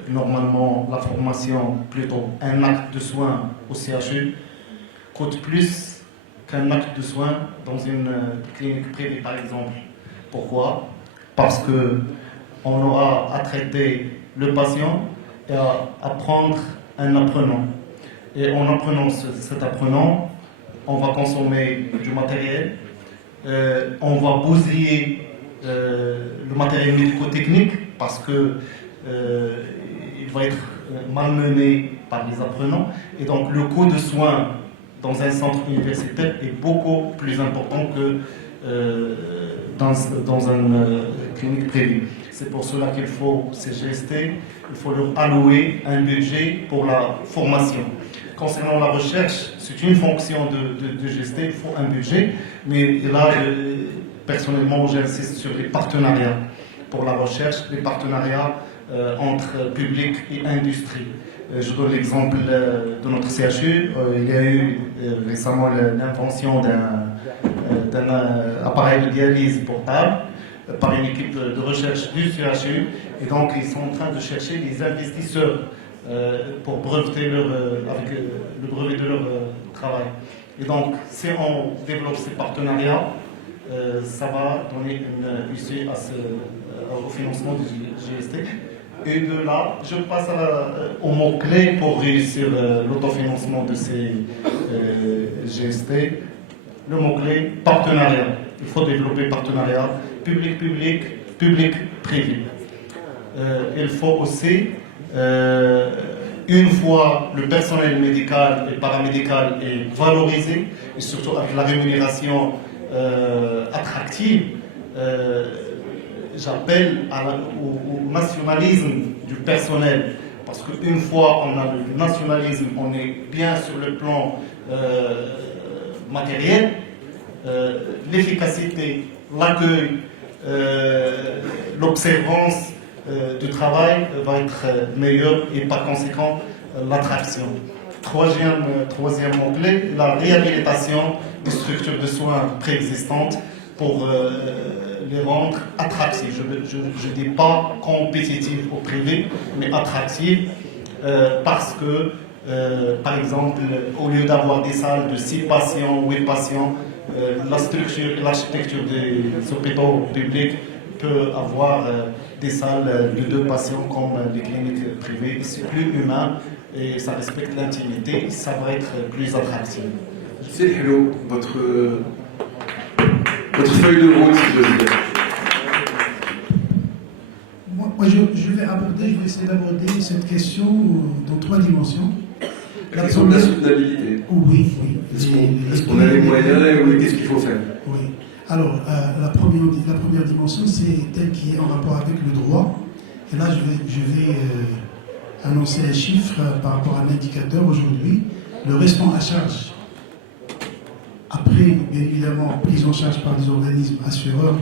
Normalement, la formation, plutôt un acte de soins au CHU, coûte plus qu'un acte de soins dans une clinique privée, par exemple. Pourquoi? Parce qu'on aura à traiter le patient et à prendre un apprenant. Et en apprenant cet apprenant, on va consommer du matériel, on va bousiller le matériel médico-technique parce que il va être malmené par les apprenants. Et donc le coût de soins dans un centre universitaire est beaucoup plus important que dans une clinique privée. C'est pour cela qu'il faut, CGST, il faut leur allouer un budget pour la formation. Concernant la recherche, c'est une fonction de GST, il faut un budget, mais là, personnellement, j'insiste sur les partenariats pour la recherche, les partenariats entre public et industrie. Je donne l'exemple de notre CHU. Il y a eu récemment l'invention d'un appareil de dialyse portable par une équipe de recherche du CHU. Et donc, ils sont en train de chercher des investisseurs pour breveter avec le brevet de leur travail. Et donc, si on développe ces partenariats, ça va donner une issue au financement du GST. Et de là, je passe au mot-clé pour réussir l'autofinancement de ces GST. Le mot-clé, partenariat. Il faut développer partenariat public-public, public-privé. Il faut aussi, une fois le personnel médical et paramédical est valorisé, et surtout avec la rémunération attractive, j'appelle au nationalisme du personnel, parce qu'une fois on a le nationalisme, on est bien sur le plan matériel, l'efficacité, l'accueil, l'observance du travail va être meilleure et par conséquent l'attraction. Troisième mot-clé, la réhabilitation des structures de soins préexistantes pour les rendre attractives. Je ne dis pas compétitives au privé, mais attractives parce que, par exemple, au lieu d'avoir des salles de 6 patients, 8 patients, la structure et l'architecture des hôpitaux publics peut avoir des salles de 2 patients comme les cliniques privées. C'est plus humain et ça respecte l'intimité, ça va être plus attractif. C'est hello, votre feuille de route, si j'ose dire. Moi, je vais essayer d'aborder cette question dans 3 dimensions. La question de la soutenabilité. Oui. Est-ce qu'on a les moyens ou qu'est-ce qu'il faut faire? Oui. Alors, la première dimension, c'est celle qui est en rapport avec le droit. Et là, je vais annoncer un chiffre par rapport à un indicateur aujourd'hui. Le restant à charge, après, bien évidemment, prise en charge par les organismes assureurs,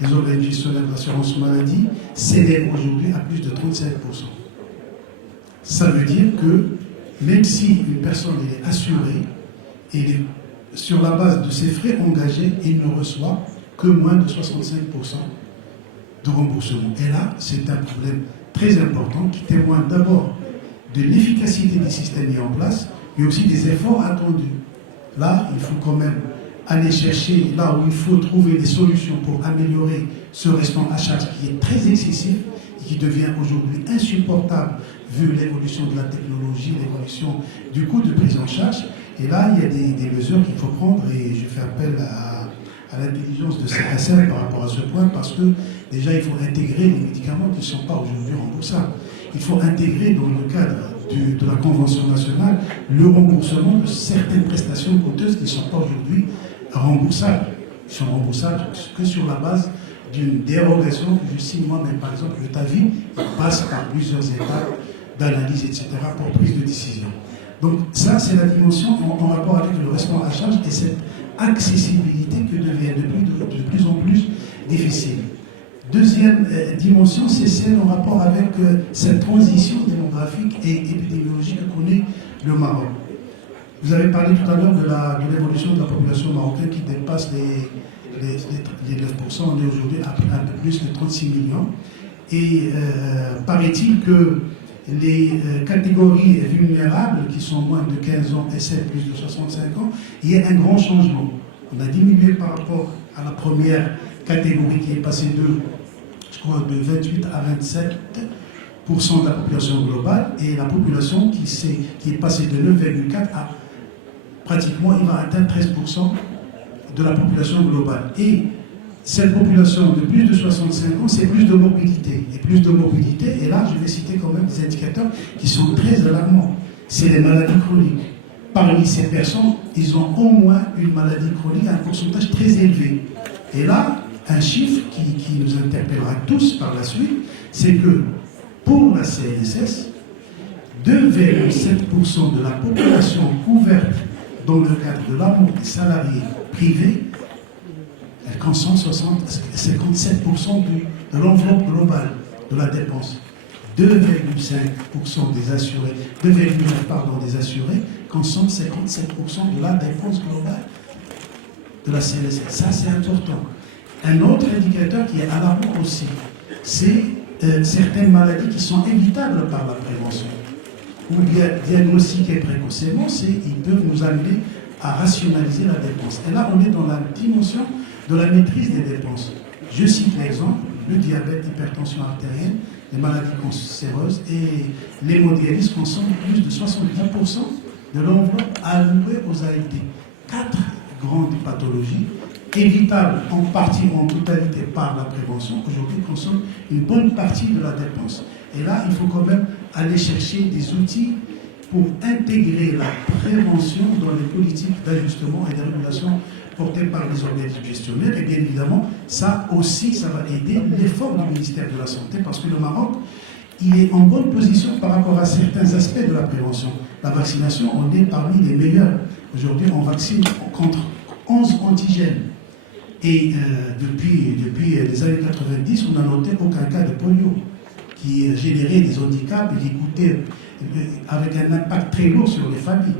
les organismes gestionnaires d'assurance maladie, s'élève aujourd'hui à plus de 35%. Ça veut dire que même si une personne est assurée, sur la base de ses frais engagés, il ne reçoit que moins de 65% de remboursement. Et là, c'est un problème très important qui témoigne d'abord de l'efficacité des systèmes mis en place, mais aussi des efforts attendus. Là, il faut quand même aller chercher là où il faut trouver des solutions pour améliorer ce restant à charge qui est très excessif et qui devient aujourd'hui insupportable vu l'évolution de la technologie, l'évolution du coût de prise en charge. Et là, il y a des mesures qu'il faut prendre et je fais appel à l'intelligence de CSR par rapport à ce point parce que déjà, il faut intégrer les médicaments qui ne sont pas aujourd'hui remboursables. Il faut intégrer dans le cadre de la Convention nationale le remboursement de certaines prestations coûteuses qui ne sont pas aujourd'hui remboursables. Ils sont remboursables que sur la base d'une dérogation que je signe moi-même. Par exemple, le TAVI passe par plusieurs étapes d'analyse, etc., pour prise de décision. Donc ça, c'est la dimension en rapport avec le restant à charge et cette accessibilité qui devient de plus en plus difficile. Deuxième dimension, c'est celle en rapport avec cette transition démographique et épidémiologique que connaît le Maroc. Vous avez parlé tout à l'heure de l'évolution de la population marocaine qui dépasse les 9%. On est aujourd'hui à un peu plus de 36 millions. Et paraît-il que les catégories vulnérables qui sont moins de 15 ans et celles plus de 65 ans, il y a un grand changement. On a diminué par rapport à la première catégorie qui est passée de 28 à 27% de la population globale et la population qui est passée de 9,4 à pratiquement, il va atteindre 13% de la population globale. Et cette population de plus de 65 ans, c'est plus de morbidité. Et plus de morbidité, et là, je vais citer quand même des indicateurs qui sont très alarmants. C'est les maladies chroniques. Parmi ces personnes, ils ont au moins une maladie chronique à un pourcentage très élevé. Et là, un chiffre qui nous interpellera tous par la suite, c'est que pour la CNSS, 2,7% de la population couverte dans le cadre de l'amour des salariés privés, elle consomme 57% de l'enveloppe globale de la dépense. 2,5% des assurés, 2,9% des assurés consomment 57% de la dépense globale de la CNSS. Ça, c'est important. Un autre indicateur qui est alarmant aussi, c'est certaines maladies qui sont évitables par la prévention. Ou bien diagnostiquées précocement, ils peuvent nous amener à rationaliser la dépense. Et là, on est dans la dimension de la maîtrise des dépenses. Je cite l'exemple, le diabète, l'hypertension artérielle, les maladies cancéreuses et l'hémodialyse consomment plus de 70% de l'enveloppe allouée aux ALD. 4 grandes pathologies évitables en partie ou en totalité par la prévention, aujourd'hui consomment une bonne partie de la dépense. Et là, il faut quand même aller chercher des outils pour intégrer la prévention dans les politiques d'ajustement et de régulation portées par les organismes gestionnaires. Et bien évidemment, ça aussi, ça va aider l'effort du ministère de la Santé parce que le Maroc, il est en bonne position par rapport à certains aspects de la prévention. La vaccination, on est parmi les meilleurs. Aujourd'hui, on vaccine contre 11 antigènes. Et depuis les années 90, on n'a noté aucun cas de polio qui générait des handicaps et qui coûtait avec un impact très lourd sur les familles.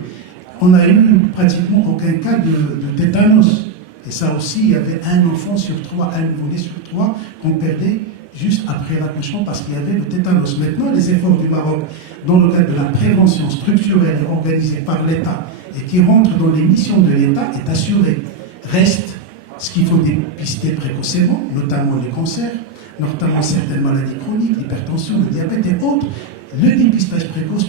On n'a eu pratiquement aucun cas de tétanos. Et ça aussi, il y avait un enfant sur 3, un nouveau-né sur 3 qu'on perdait juste après l'accouchement parce qu'il y avait le tétanos. Maintenant, les efforts du Maroc dans le cadre de la prévention structurelle et organisée par l'État et qui rentre dans les missions de l'État est assuré. Reste ce qu'il faut dépister précocement, notamment les cancers, notamment certaines maladies chroniques, l'hypertension, le diabète et autres. Le dépistage précoce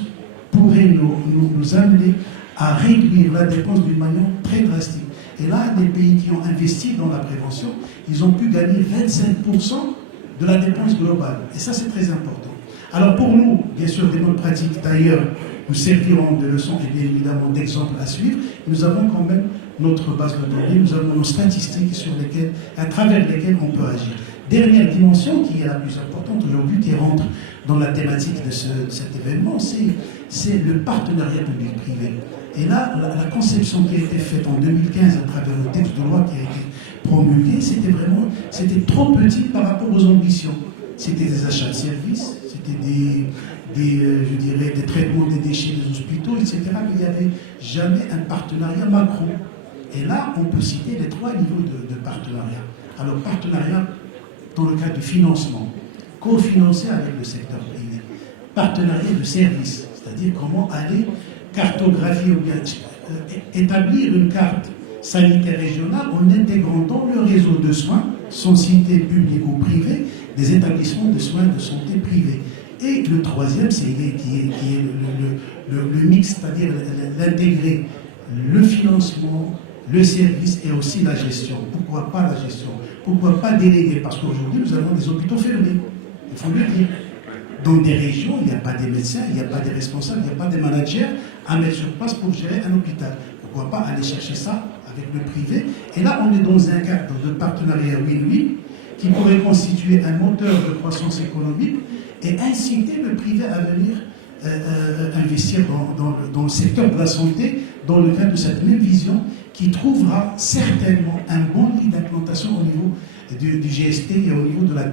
pourrait nous amener à réduire la dépense d'une manière très drastique. Et là, les pays qui ont investi dans la prévention, ils ont pu gagner 25% de la dépense globale. Et ça, c'est très important. Alors pour nous, bien sûr, des bonnes pratiques d'ailleurs nous serviront de leçons et bien évidemment d'exemples à suivre. Nous avons quand même notre base de données, nous avons nos statistiques à travers lesquelles on peut agir. Dernière dimension qui est la plus importante aujourd'hui, qui rentre dans la thématique de cet événement, c'est le partenariat public-privé. Et là, la conception qui a été faite en 2015 à travers le texte de loi qui a été promulgué, c'était trop petit par rapport aux ambitions. C'était des achats de services, c'était des traitements des déchets des hospitaux, etc. Mais il n'y avait jamais un partenariat macro. Et là, on peut citer les 3 niveaux de partenariat. Alors, partenariat dans le cadre du financement, co-financé avec le secteur privé. Partenariat de services, c'est-à-dire comment aller cartographier ou bien établir une carte sanitaire régionale en intégrant dans le réseau de soins, sans citer public ou privé, des établissements de soins de santé privés. Et le troisième, c'est qui est le mix, c'est-à-dire l'intégrer, le financement, le service et aussi la gestion. Pourquoi pas la gestion? Pourquoi pas déléguer? Parce qu'aujourd'hui, nous avons des hôpitaux fermés. Il faut le dire. Dans des régions, il n'y a pas des médecins, il n'y a pas des responsables, il n'y a pas des managers à mettre sur place pour gérer un hôpital. Pourquoi pas aller chercher ça avec le privé? Et là, on est dans un cadre de partenariat win-win qui pourrait constituer un moteur de croissance économique et inciter le privé à venir investir dans le secteur de la santé dans le cadre de cette même vision qui trouvera certainement un bon lit d'implantation au niveau du GST et au niveau de la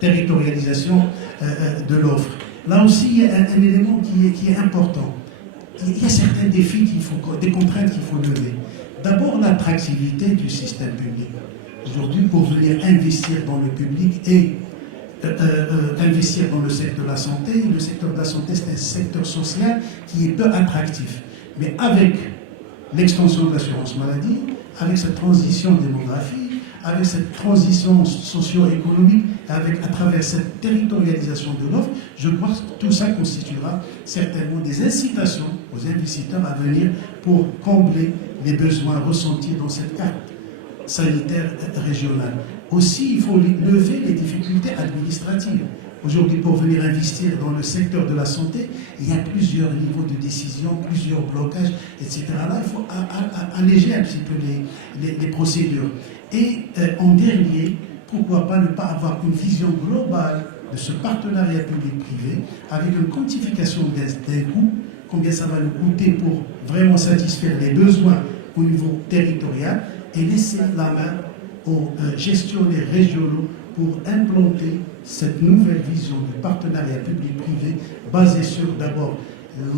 territorialisation de l'offre. Là aussi, il y a un élément qui est important. Il y a certains défis des contraintes qu'il faut lever. D'abord, l'attractivité du système public. Aujourd'hui, pour venir investir dans le public et investir dans le secteur de la santé, c'est un secteur social qui est peu attractif. Mais avec l'extension de l'assurance maladie, avec cette transition démographique, avec cette transition socio-économique, à travers cette territorialisation de l'offre, je crois que tout ça constituera certainement des incitations aux investisseurs à venir pour combler les besoins ressentis dans cette carte sanitaire régionale. Aussi, il faut lever les difficultés administratives. Aujourd'hui, pour venir investir dans le secteur de la santé, il y a plusieurs niveaux de décision, plusieurs blocages, etc. Là, il faut alléger un petit peu les procédures. Et en dernier, pourquoi pas ne pas avoir une vision globale de ce partenariat public-privé avec une quantification des coûts, combien ça va nous coûter pour vraiment satisfaire les besoins au niveau territorial et laisser la main aux gestionnaires régionaux pour implanter cette nouvelle vision du partenariat public-privé basée sur d'abord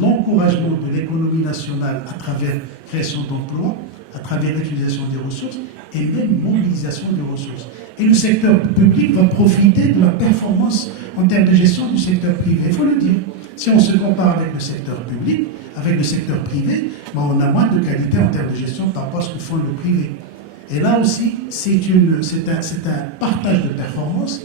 l'encouragement de l'économie nationale à travers création d'emplois, à travers l'utilisation des ressources et même mobilisation des ressources. Et le secteur public va profiter de la performance en termes de gestion du secteur privé. Il faut le dire. Si on se compare avec le secteur public, avec le secteur privé, ben on a moins de qualité en termes de gestion par rapport à ce que font le privé. Et là aussi, c'est un partage de performance.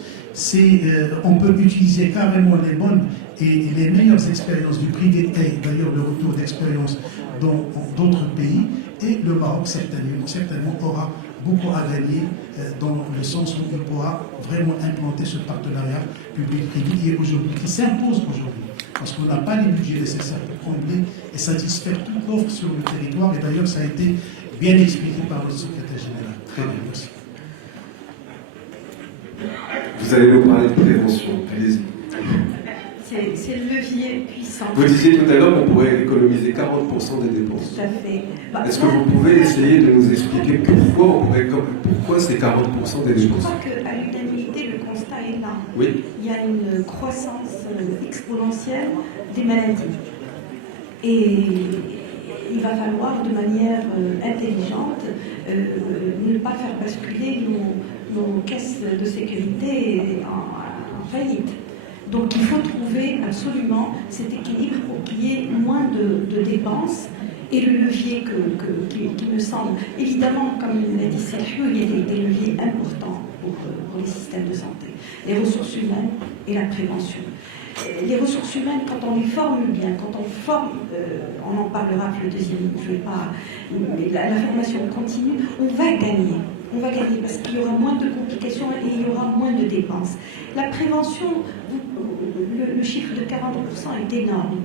On peut utiliser carrément les bonnes et les meilleures expériences du privé et d'ailleurs le retour d'expérience dans d'autres pays. Et le Maroc, certainement aura beaucoup à gagner dans le sens où il pourra vraiment implanter ce partenariat public-privé qui s'impose aujourd'hui. Parce qu'on n'a pas les budgets nécessaires pour combler et satisfaire toute l'offre sur le territoire. Et d'ailleurs, ça a été bien expliqué par le secrétaire général. Très bien, merci. Vous allez nous parler de prévention. Allez-y. C'est le levier puissant. Vous disiez tout à l'heure qu'on pourrait économiser 40% des dépenses. Tout à fait. Est-ce que vous pouvez essayer de nous expliquer pourquoi c'est 40% des dépenses? Je crois qu'à l'unanimité, le constat est là. Oui. Il y a une croissance exponentielle des maladies. Et il va falloir, de manière intelligente, ne pas faire basculer nos caisses de sécurité en faillite. Donc il faut trouver absolument cet équilibre pour qu'il y ait moins de dépenses Et le levier qui me semble, évidemment, comme l'a dit Sergio, il y a des leviers importants pour les systèmes de santé. Les ressources humaines et la prévention. Les ressources humaines, quand on les forme bien, quand on forme, on en parlera pour le deuxième, je vais pas, mais la formation continue, on va gagner. On va gagner parce qu'il y aura moins de complications et il y aura moins de dépenses. La prévention, le chiffre de 40% est énorme.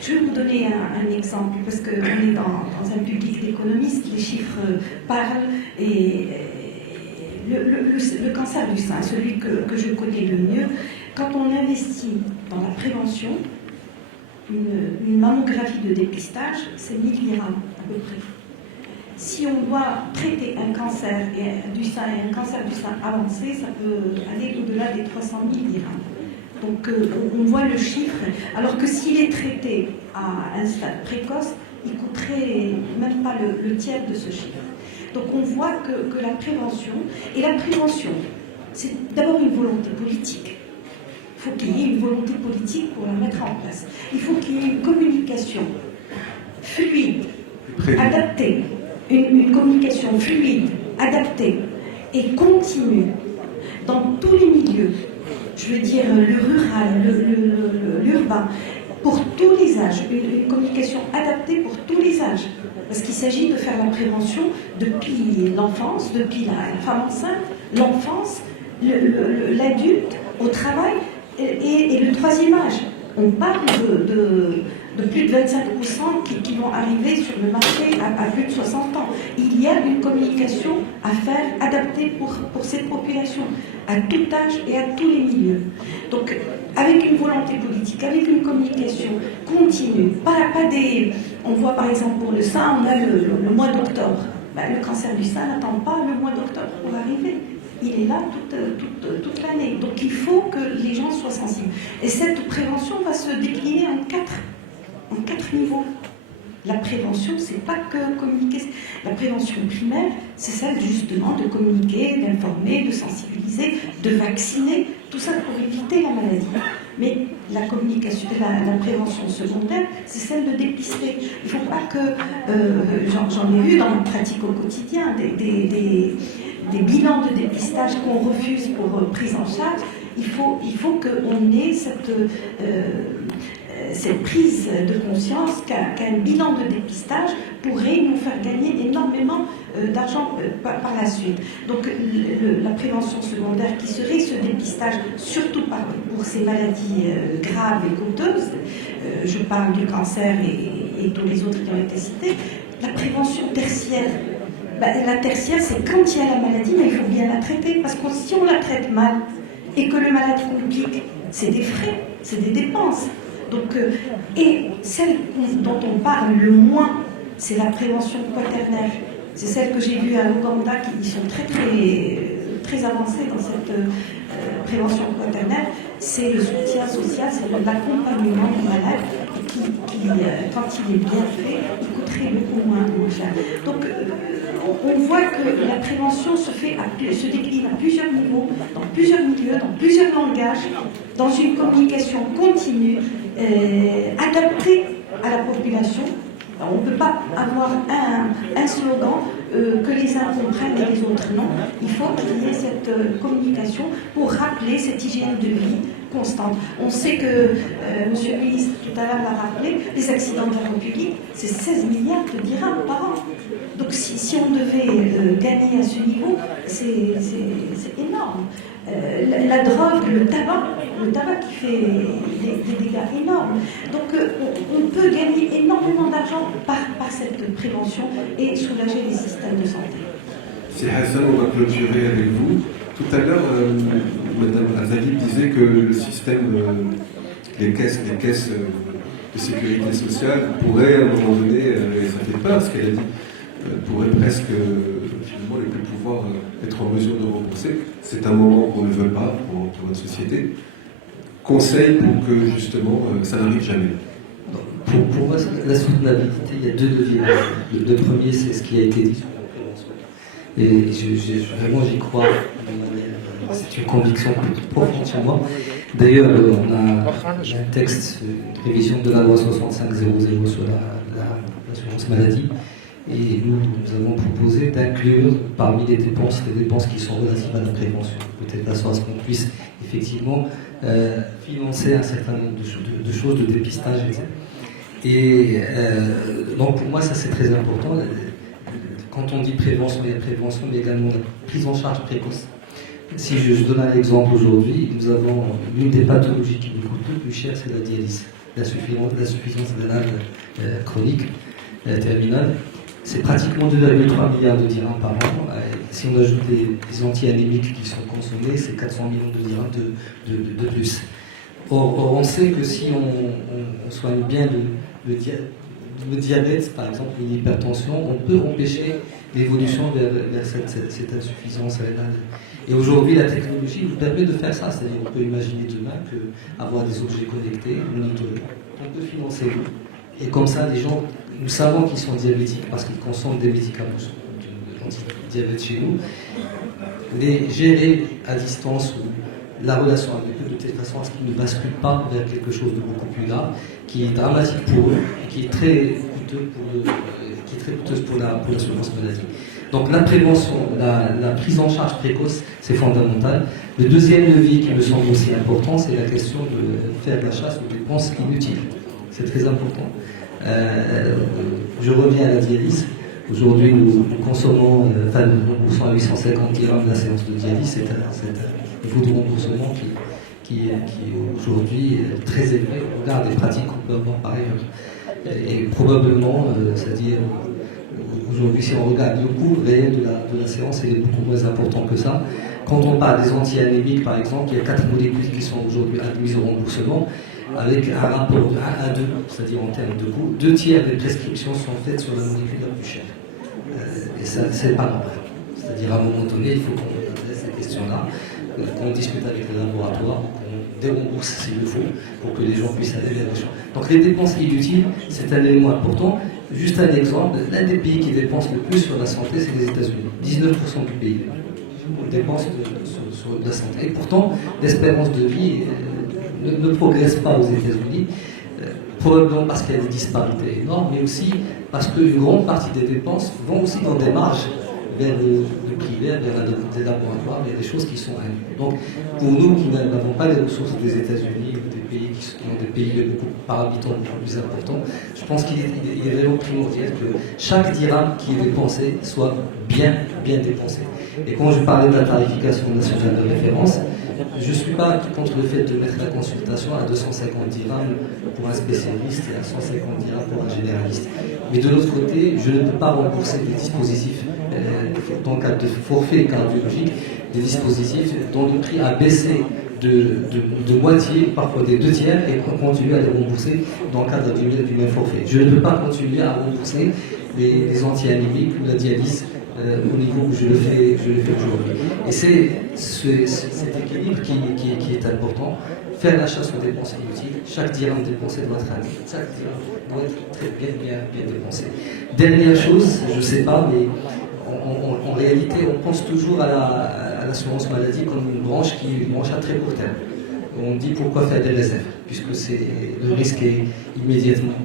Je vais vous donner un exemple parce qu'on est dans un public d'économistes, les chiffres parlent et le cancer du sein, celui que je connais le mieux, quand on investit dans la prévention, une mammographie de dépistage, c'est 1000 dirhams à peu près. Si on doit traiter un cancer du sein et un cancer du sein avancé, ça peut aller au-delà des 300 000 dirhams. Donc on voit le chiffre, alors que s'il est traité à un stade précoce, il coûterait même pas le tiers de ce chiffre. Donc on voit que la prévention, c'est d'abord une volonté politique. Il faut qu'il y ait une volonté politique pour la mettre en place. Il faut qu'il y ait une communication fluide, adaptée, une communication fluide, adaptée et continue dans tous les milieux. Je veux dire le rural, l'urbain, pour tous les âges, une communication adaptée pour tous les âges. Parce qu'il s'agit de faire la prévention depuis l'enfance, depuis la femme enceinte, l'enfance, l'adulte au travail et le troisième âge. On parle de plus de 25% qui vont arriver sur le marché à plus de 60 ans. Il y a une communication à faire adaptée pour cette population, à tout âge et à tous les milieux. Donc, avec une volonté politique, avec une communication continue, pas des... On voit par exemple pour le sein, on a le mois d'octobre. Le cancer du sein n'attend pas le mois d'octobre pour arriver. Il est là toute l'année. Donc il faut que les gens soient sensibles. Et cette prévention va se décliner en quatre niveaux. La prévention, c'est pas que communiquer. La prévention primaire, c'est celle justement de communiquer, d'informer, de sensibiliser, de vacciner, tout ça pour éviter la maladie. Mais la communication, la prévention secondaire, c'est celle de dépister. Il ne faut pas que, j'en ai vu dans ma pratique au quotidien, des bilans de dépistage qu'on refuse pour prise en charge. Il faut qu'on ait cette prise de conscience qu'un bilan de dépistage pourrait nous faire gagner énormément d'argent par la suite. Donc la prévention secondaire qui serait ce dépistage, surtout pour ces maladies graves et coûteuses, je parle du cancer et tous les autres qui ont été cités, la prévention tertiaire. La tertiaire, c'est quand il y a la maladie, mais il faut bien la traiter, parce que si on la traite mal et que le malade complique, c'est des frais, c'est des dépenses. Donc, et celle dont on parle le moins, c'est la prévention quaternaire. C'est celle que j'ai vue à l'Ouganda, qui sont très avancés dans cette prévention quaternaire. C'est le soutien social, c'est l'accompagnement du malade qui, quand il est bien fait, il coûterait beaucoup moins cher. Donc, on voit que la prévention se décline à plusieurs niveaux, dans plusieurs milieux, dans plusieurs langages, dans une communication continue, adaptée à la population. Alors, on ne peut pas avoir un slogan que les uns comprennent et les autres non. Il faut qu'il y ait cette communication pour rappeler cette hygiène de vie constante. On sait que, Monsieur le ministre tout à l'heure l'a rappelé, les accidents de la route publique, c'est 16 milliards de dirhams par an. Donc si on devait gagner à ce niveau, c'est énorme. La drogue, le tabac qui fait des dégâts énormes. Donc on peut gagner énormément d'argent par cette prévention et soulager les systèmes de santé. Si Hassan, on va clôturer avec vous. Tout à l'heure, Madame Azali disait que le système, les caisses de sécurité sociale pourraient à un moment donné, et ça fait peur ce qu'elle a dit, pourrait presque finalement ne plus pouvoir être en mesure de rembourser. C'est un moment qu'on ne veut pas pour notre société. Conseil pour que justement ça n'arrive jamais. Pour moi, la soutenabilité, il y a deux leviers. Le premier, c'est ce qui a été dit sur la prévention. Et vraiment, j'y crois. C'est une conviction profonde sur moi. D'ailleurs, on a un texte, une révision de la loi 6500 sur l'assurance maladie. Et nous avons proposé d'inclure parmi les dépenses qui sont relatives à la prévention, peut-être de façon à ce qu'on puisse effectivement financer un certain nombre de choses, de dépistage, etc. Et donc pour moi, ça c'est très important. Quand on dit prévention, il y a prévention, mais également la prise en charge précoce. Si je donne un exemple aujourd'hui, nous avons l'une des pathologies qui nous coûte le plus cher, c'est la dialyse, l'insuffisance rénale chronique terminale. C'est pratiquement 2,3 milliards de dirhams par an. Si on ajoute les anti-anémiques qui sont consommés, c'est 400 millions de dirhams de plus. Or, on sait que si on soigne bien le diabète, par exemple, une hypertension, on peut empêcher l'évolution vers cette insuffisance rénale. Et aujourd'hui, la technologie nous permet de faire ça. C'est-à-dire qu'on peut imaginer demain qu'avoir des objets connectés, monitorés, on peut financer. Et comme ça, les gens, nous savons qu'ils sont diabétiques parce qu'ils consomment des médicaments anti-diabète chez nous, les gérer à distance ou la relation avec eux de telle façon à ce qu'ils ne basculent pas vers quelque chose de beaucoup plus grave, qui est dramatique pour eux et qui est très coûteuse pour l'assurance maladie. Donc la prévention, la prise en charge précoce, c'est fondamental. Le deuxième levier qui me semble aussi important, c'est la question de faire de la chasse aux dépenses inutiles. C'est très important. Je reviens à la dialyse. Aujourd'hui, nous consommons, nous remboursons à 850 dirhams la séance de dialyse. C'est un niveau de remboursement qui est aujourd'hui très élevé au regard des pratiques qu'on peut avoir par ailleurs. Et probablement, c'est-à-dire, aujourd'hui, si on regarde le coût réel de la séance, il est beaucoup moins important que ça. Quand on parle des anti-anémiques, par exemple, il y a 4 molécules qui sont aujourd'hui admises au remboursement, avec un rapport de 1 à 2, c'est-à-dire en termes de coût. 2 tiers des prescriptions sont faites sur la molécule la plus chère. Et ça, c'est pas normal. C'est-à-dire, à un moment donné, il faut qu'on adresse ces questions-là, qu'on discute avec les laboratoires, qu'on dérembourse s'il le faut, pour que les gens puissent aller vers les champs. Donc, les dépenses inutiles, c'est un élément important. Juste un exemple, l'un des pays qui dépense le plus sur la santé, c'est les États-Unis. 19% du PIB. On dépense sur la santé. Et pourtant, l'espérance de vie ne progresse pas aux États-Unis, probablement parce qu'il y a des disparités énormes, mais aussi parce qu'une grande partie des dépenses vont aussi dans des marges vers le privé, vers des laboratoires, vers des choses qui sont indues. Donc, pour nous qui n'avons pas les ressources des États-Unis ou des pays qui ont des pays beaucoup par habitant beaucoup plus importants, je pense qu'il est vraiment primordial que chaque dirham qui est dépensé soit bien dépensé. Et quand je parlais de la tarification nationale de référence, je ne suis pas contre le fait de mettre la consultation à 250 dirhams pour un spécialiste et à 150 dirhams pour un généraliste. Mais de l'autre côté, je ne peux pas rembourser des dispositifs dans le cadre de forfait cardiologique, des dispositifs dont le prix a baissé de moitié, parfois des 2 tiers, et continuer à les rembourser dans le cadre du même forfait. Je ne peux pas continuer à rembourser les anti-anémiques ou la dialyse au niveau où je le fais aujourd'hui. Et c'est cet équilibre qui est important. Faire la chasse aux dépenses inutiles. Chaque dirham dépensé doit être indiqué. Chaque dirham doit être très bien dépensé. Dernière chose, je ne sais pas, mais en réalité, on pense toujours à l'assurance maladie comme une branche qui est une branche à très court terme. On dit pourquoi faire des réserves, puisque le risque est immédiatement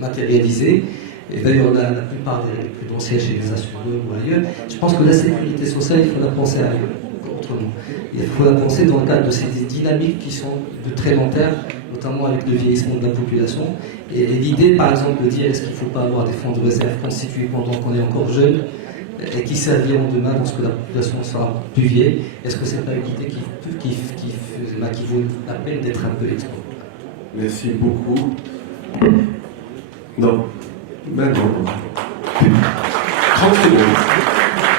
matérialisé. Et d'ailleurs, la plupart des prudentiels chez les assureurs ou ailleurs, je pense que la sécurité sociale, il faut la penser ailleurs, autrement. Il faut la penser dans le cadre de ces dynamiques qui sont de très long terme, notamment avec le vieillissement de la population. Et l'idée, par exemple, de dire est-ce qu'il ne faut pas avoir des fonds de réserve constitués pendant qu'on est encore jeune et qui serviront demain lorsque la population sera plus vieille, est-ce que ce n'est pas une idée qui vaut la peine d'être un peu explorée? Merci beaucoup. Non. Maintenant, 30 secondes.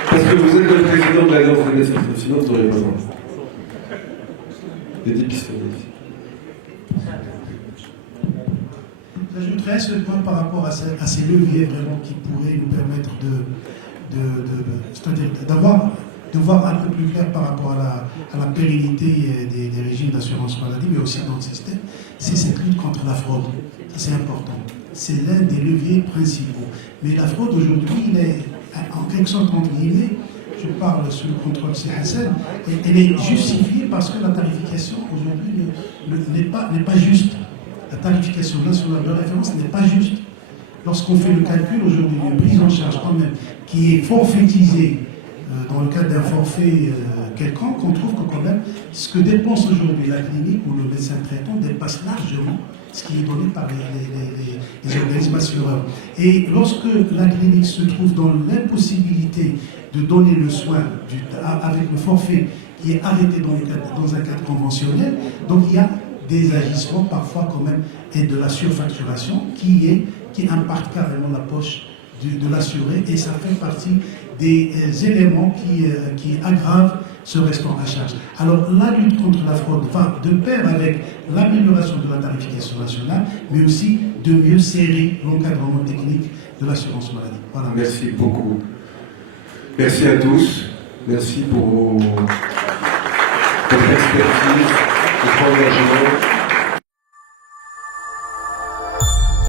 Parce que vous êtes le président de l'Alliance des médecins, sinon vous n'aurez pas le droit. Des dépistes. J'ajouterais un seul point par rapport à ces leviers vraiment qui pourraient nous permettre de voir un peu plus clair par rapport à la pérennité des régimes d'assurance maladie, mais aussi dans le système, c'est cette lutte contre la fraude. C'est important. C'est l'un des leviers principaux. Mais la fraude aujourd'hui, elle est en quelque sorte entre guillemets, je parle sous le contrôle de C. Hassan, elle est justifiée parce que la tarification aujourd'hui n'est pas juste. La tarification nationale de référence n'est pas juste. lorsqu'on fait le calcul aujourd'hui d'une prise en charge quand même qui est forfaitisée dans le cadre d'un forfait quelconque, on trouve que quand même ce que dépense aujourd'hui la clinique ou le médecin traitant dépasse largement ce qui est donné par les organismes assureurs. Et lorsque la clinique se trouve dans l'impossibilité de donner le soin avec le forfait qui est arrêté dans un cadre conventionnel, donc il y a des agissements parfois quand même et de la surfacturation qui impacte carrément la poche de l'assuré, et ça fait partie des éléments qui aggravent ce restant à charge. Alors la lutte contre la fraude va de pair avec l'amélioration de la tarification nationale, mais aussi de mieux serrer l'encadrement technique de l'assurance maladie. Voilà. Merci beaucoup. Merci à tous. Merci pour votre expertise, votre engagement.